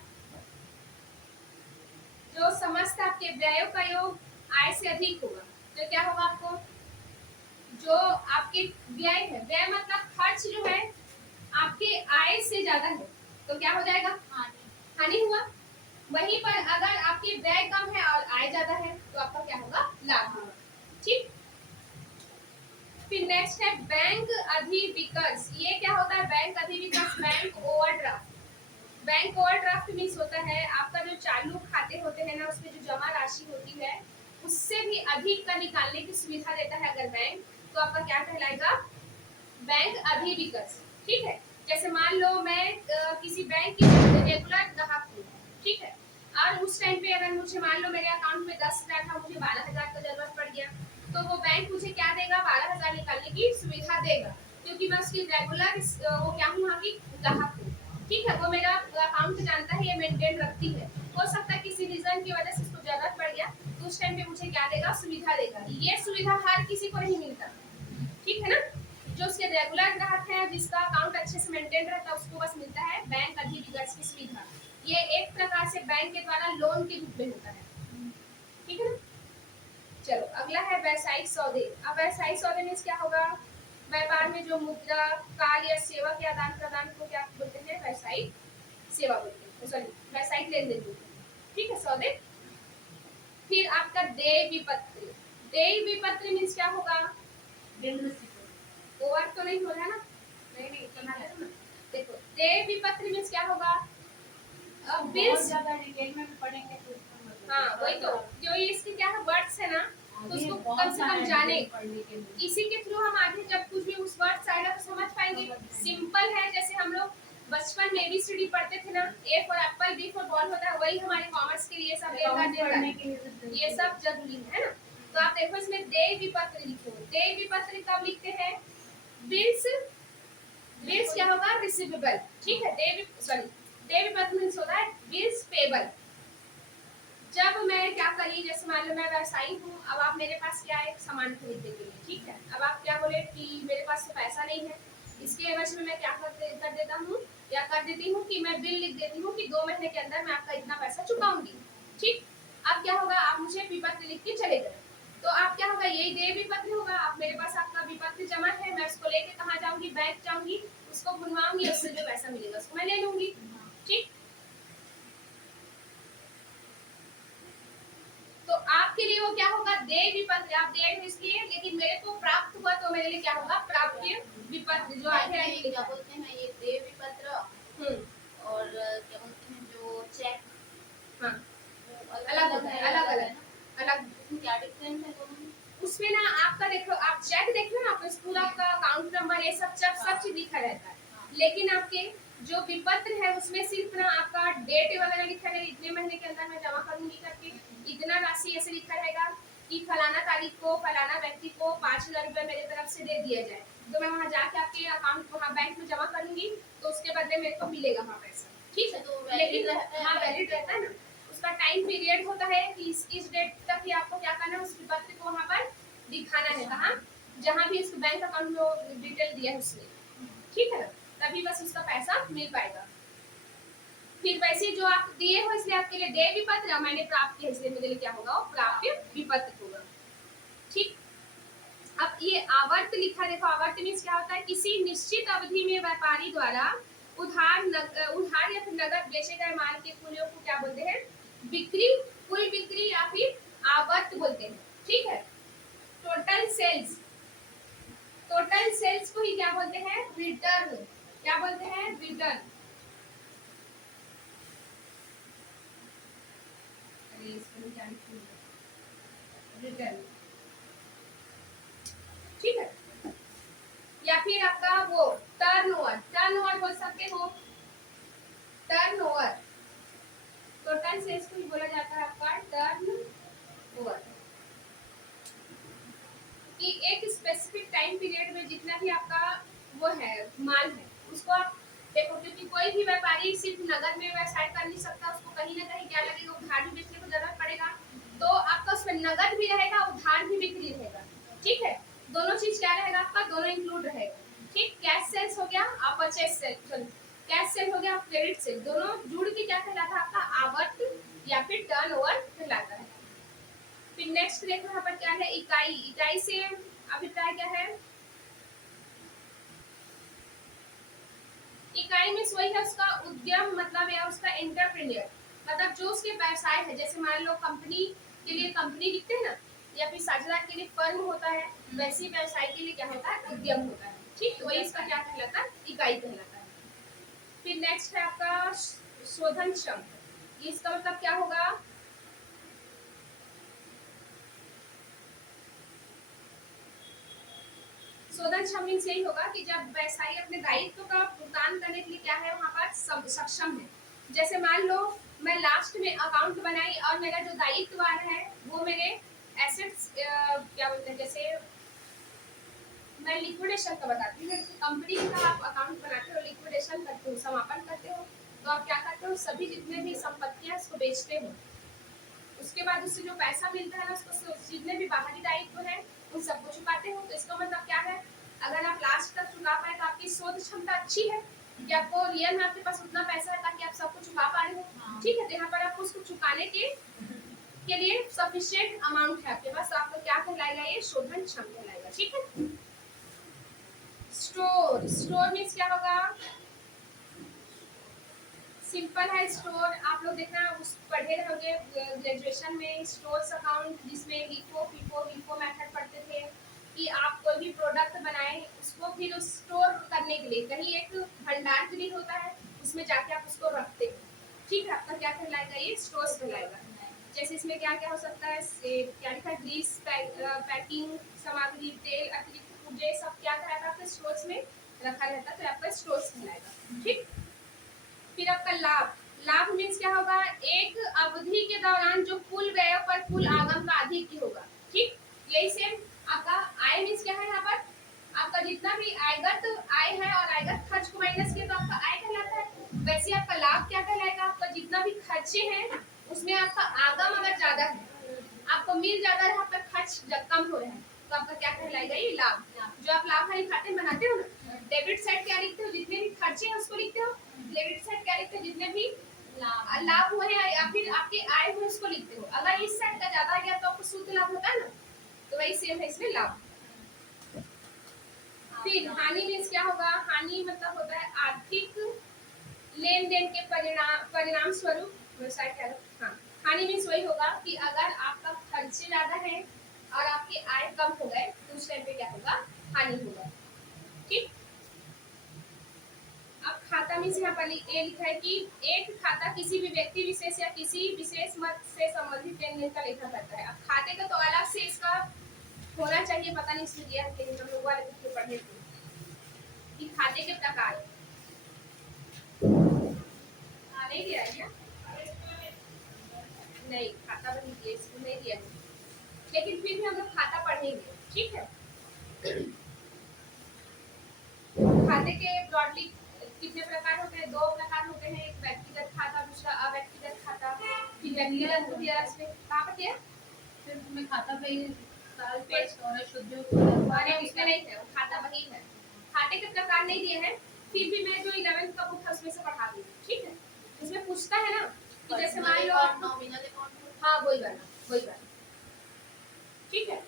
जो समस्त आपके व्ययों का योग आय से अधिक होगा, तो क्या होगा, आपको जो आपके व्यय है, व्यय मतलब खर्च जो है आपके आय से ज्यादा है, तो क्या हो जाएगा, हानि हुआ। वहीं पर अगर आपके व्यय कम है और आय ज्यादा है तो आपका क्या होगा, लाभ होगा, ठीक। फिर नेक्स्ट है बैंक अधिविकर्ष, ये क्या होता है, बैंक अधिविकर्ष, bank overdraft, bank overdraft means होता है आपका जो चालू खाते होते हैं ना, उसमें जो जमा राशि होती है उससे भी अधिक का निकालने की सुविधा देता है अगर बैंक, तो आपका क्या कहलाएगा, बैंक अधिविकत। ठीक है, जैसे मान लो मैं किसी बैंक की रेगुलर ग्राहक हूँ, ठीक है, और उस टाइम पे अगर मुझे मान लो मेरे अकाउंट में 10,000 था, मुझे 12,000 का जरूरत पड़ गया, तो वो बैंक मुझे क्या देगा, 12,000 निकालने की सुविधा देगा, क्योंकि मैं उसकी रेगुलर वो क्या हूँ, वहाँ की ग्राहक हूँ। ठीक है, वो मेरा अकाउंट जानता है, ये मेंटेन रखती है। हो सकता है किसी रीजन की वजह से उसको जरूरत पड़ गया, तो उस टाइम पे मुझे क्या देगा, सुविधा देगा। ये सुविधा हर किसी को नहीं मिलता, ठीक है ना, जो उसके रेगुलर ग्राहक है, जिसका अकाउंट अच्छे से मेंटेन रहता है, उसको बस मिलता है बैंक अधिविकत की सुविधा। ये एक प्रकार से बैंक के द्वारा लोन के रूप में होता है, ठीक है ना। चलो अगला है व्यावसायिक सौदे। अब व्यावसायिक सौदे में क्या होगा, व्यापार में जो मुद्रा, काल या सेवा के आदान प्रदान को क्या बोलते हैं, व्यावसायिक सेवा बोलते हैं, सॉरी व्यावसायिक लेन देन बोलते हैं, ठीक है, सौदे। फिर आपका देय विपत्र। देय विपत्र मीन्स क्या होगा, ओवर तो नहीं हो रहा है ना, नहीं सुना है ना, देखो देय विपत्र मीन्स क्या होगा, अब बिल्स ज्यादा डिटेल में पढ़ेंगे तो हाँ वही तो, जो ये इसके क्या है वर्ड्स है ना, तो उसको कम से कम जाने, इसी के थ्रू हम आगे जब कुछ भी उस वर्ड्स आएगा तो समझ पाएंगे। सिंपल है, जैसे हम लोग बचपन में ABCD पढ़ते थे ना, A for Apple, B for ball होता है, वही हमारे कॉमर्स के लिए सब ये सब जरूरी है ना। तो आप देखो इसमें देय विपत्र लिखे हो, देय विपत्र कब लिखते हैं, बिल्स, बिल्स क्या होगा, रिसीवेबल, ठीक है, देय विपत्र मींस होता है बिल्स पेबल। जब मैं क्या करी, जैसे मान लो मैं व्यवसायी हूँ, अब आप मेरे पास क्या है, सामान खरीदने के लिए, ठीक है, अब आप क्या बोले कि मेरे पास तो पैसा नहीं है, इसके एवज में मैं क्या कर देता हूँ या कर देती हूँ कि मैं बिल लिख देती हूँ कि 2 महीने के अंदर मैं आपका इतना पैसा चुकाऊंगी, ठीक। अब क्या होगा, आप मुझे विपत्र लिख के चले गए, तो आप क्या होगा, यही देय विपत्र होगा। आप मेरे पास आपका विपत्र जमा है, मैं उसको लेके कहाँ जाऊंगी, बैंक जाऊंगी, उसको बुनवाऊंगी, उससे जो पैसा मिलेगा उसको मैं ले लूंगी, ठीक। तो आपके लिए वो क्या होगा, देय विपत्र, आप देय हो इसलिए, लेकिन मेरे को प्राप्त हुआ तो मेरे लिए क्या होगा, प्राप्य विपत्र, जो आगे आगे क्या बोलते हैं ये देय विपत्र और क्या बोलते हैं जो चेक, हाँ अलग होता है, अलग अलग अलग, क्या डिफरेंस है दोनों में? उसमें ना आपका देखो, आप चेक देख लो ना, आपका स्कूल, आपका अकाउंट नंबर, ये सब सब चीज लिखा रहता है, लेकिन आपके जो विपत्र है उसमें सिर्फ ना आपका डेट वगैरह लिखा रहेगा, इतने महीने के अंदर मैं जमा करूंगी करके, इतना राशि ऐसे लिखा रहेगा कि फलाना तारीख को फलाना व्यक्ति को 5,000 रुपए मेरे तरफ से दे दिया जाए, तो मैं वहाँ जाके आपके अकाउंट वहाँ बैंक में जमा करूंगी, तो उसके बदले मेरे को मिलेगा वहाँ पैसा, ठीक है। तो लेकिन हाँ वैलिड रहता है ना, उसका टाइम पीरियड होता है कि इस डेट तक ही आपको क्या करना है, उस विपत्र को वहाँ पर दिखाना है, कहाँ, जहाँ भी उसके बैंक अकाउंट में डिटेल दिया है उसने, ठीक है ना, तभी बस उसका पैसा मिल पाएगा। फिर वैसे जो आप दिए हो इसलिए आपके लिए देय विपत्र, मैंने प्राप्त किया इसलिए मेरे लिए क्या होगा, प्राप्य विपत्र होगा, ठीक। अब ये आवर्त लिखा, देखो आवर्त मीन्स क्या होता है, किसी निश्चित अवधि में व्यापारी द्वारा उधार या फिर नगद बेचे गए माल के मूल्यों को क्या बोलते हैं, बिक्री, कुल बिक्री या फिर आवर्त बोलते हैं, ठीक है। टोटल सेल्स, टोटल सेल्स को ही क्या बोलते हैं, रिटर्न, क्या बोलते हैं, रिटर्न। रिटर्न, ठीक है। या फिर आपका वो टर्नओवर, टर्नओवर बोल सकते हो, टर्नओवर, टोटल सेल्स को ही बोला जाता है आपका टर्नओवर, कि एक स्पेसिफिक टाइम पीरियड में जितना भी आपका वो है माल है उसको आप देखो, क्योंकि कोई भी व्यापारी सिर्फ नगद में व्यवसाय कर नहीं सकता, उसको कहीं ना कहीं क्या लगेगा, उधार भी बेचने को जरूरत पड़ेगा, तो आपका उसमें नगद भी रहेगा, उधार भी बिक्री रहेगा, ठीक है, दोनों चीज क्या रहेगा आपका, दोनों इंक्लूड रहेगा, ठीक। कैश सेल्स हो गया और परचेज सेल, कैश सेल हो गया, क्रेडिट सेल, दोनों जुड़ के क्या कहलाता है आपका आवर्त या फिर टर्नओवर कहलाता है। फिर नेक्स्ट देखो यहाँ पर क्या है, इकाई, इकाई से अभिप्राय क्या है, इकाई में वही है उसका उद्यम, मतलब या उसका एंटरप्रेन्योर, मतलब जो उसके व्यवसाय है, जैसे मान लो कंपनी के लिए कंपनी लिखते हैं ना, या फिर साझेदार के लिए फर्म होता है, वैसे व्यवसाय के लिए क्या होता है, उद्यम होता है, ठीक, तो वही इसका क्या कहलाता है, इकाई कहलाता है। फिर नेक्स्ट है आपका शोधनक्षम, इसका मतलब क्या होगा? शोधनक्षम मीन्स यही होगा कि जब व्यवसायी अपने दायित्व का भुगतान करने के लिए क्या है वहाँ पर सक्षम है। जैसे मान लो मैं लास्ट में अकाउंट बनाई और मेरा जो दायित्व आ रहा है वो मेरे एसेट्स क्या बोलते हैं, जैसे मैं लिक्विडेशन का बताती हूँ। कंपनी का आप अकाउंट बनाते हो, लिक्विडेशन करते हो, समापन करते हो, तो आप क्या करते हो, सभी जितने भी संपत्तियां उसको बेचते हो। उसके बाद उससे जो पैसा मिलता है ना उसको जितने भी बाहरी दायित्व है उन सबको चुकाते हो। तो इसका मतलब क्या है, अगर आप लास्ट तक चुका पाए तो आपकी शोध क्षमता अच्छी है कि आपको रियल में आपके पास उतना पैसा है ताकि आप सबको चुका पा रहे हो। ठीक है, तो यहाँ पर आपको उसको चुकाने के लिए सफिशिएंट अमाउंट है आपके पास, तो आपको क्या कहलाएगा, ये शोधन क्षम कहलाएगा। ठीक है। स्टोर, स्टोर मीन्स क्या होगा, सिंपल है। स्टोर आप लोग देखना उस पढ़े रहोगे ग्रेजुएशन में, स्टोर्स अकाउंट जिसमें लिफो फीफो वीफो मेथड पढ़ते थे कि आप कोई भी प्रोडक्ट बनाएं उसको फिर स्टोर करने के लिए कहीं एक भंडार गृह होता है उसमें जाके आप उसको रखते हो। ठीक है, आपका क्या कहलाएगा, ये स्टोर्स कहलाएगा। जैसे इसमें क्या क्या हो सकता है, क्या लिखा है, ग्रीस पैकिंग सामग्री, तेल, अतिरिक्त पुर्जे, सब क्या कहलाता है आपके स्टोर्स में रखा रहता है, तो आपका स्टोर्स कहलाएगा। ठीक। फिर आपका लाभ, लाभ मीन्स क्या होगा, एक अवधि के दौरान जो कुल व्यय पर कुल आगम का अधिक होगा। ठीक, यही सेम आपका आय मीन्स क्या है, यहाँ पर आपका जितना भी आयगत आय है और आयगत खर्च को माइनस किया तो आपका आय कहलाता है। वैसे आपका लाभ क्या कहलाएगा, आपका जितना भी खर्चे हैं उसमें आपका आगम अगर ज्यादा है, आपको मिल ज्यादा है, आपका खर्च कम हो रहा है, तो आपका क्या कहलाएगा, ये लाभ। जो आप लाभ वाली खाते बनाते हो ना, डेबिट साइड क्या लिखते हो, जितने भी खर्चे हैं उसको लिखते हो, क्रेडिट साइड क्या लिखते हो, जितने भी लाभ हुए हैं या फिर आपके आय हुए उसको लिखते हो। अगर इस साइड का ज्यादा गया तो आपको शुद्ध लाभ होता है ना, तो वही सेम है इसमें लाभ। फिर हानि मीन्स क्या होगा, हानि मतलब होता है आर्थिक लेन देन के परिणाम स्वरूप व्यवसाय क्या है। हाँ, हानि मीन्स वही होगा कि अगर आपका खर्चे ज्यादा है और आपके आय कम हो गए तो उस टाइम पे क्या होगा, हानि होगा। ठीक। अब खाता मीन्स यहाँ पर ये लिखा है कि एक खाता किसी भी व्यक्ति विशेष या किसी विशेष मत से संबंधित लेन देन का लेखा करता है। अब खाते का तो अलग से इसका होना चाहिए, पता नहीं इसमें दिया है, हम लोग वाले बुक में पढ़े थे कि खाते के प्रकार नहीं दिया है क्या, नहीं खाता भी नहीं दिया, इसमें नहीं दिया है, लेकिन फिर भी हम लोग खाता पढ़ेंगे। ठीक है। खाते के ब्रॉडली कितने प्रकार होते हैं, दो प्रकार होते हैं, एक व्यक्तिगत खाता, दूसरा अव्यक्तिगत खाता। फिर व्यक्तिगत को भी इसमें कहाँ पर दिया, फिर तुम्हें खाता पे ही साल पेज और शुद्ध अरे उसमें नहीं है, वो खाता वही है, खाते के प्रकार नहीं दिए हैं। फिर भी मैं जो 11th का बुक है उसमें से पढ़ा दूंगी। ठीक है, इसमें पूछता है ना कि जैसे मान लो नॉमिनल अकाउंट, हाँ वही वाला। ठीक है।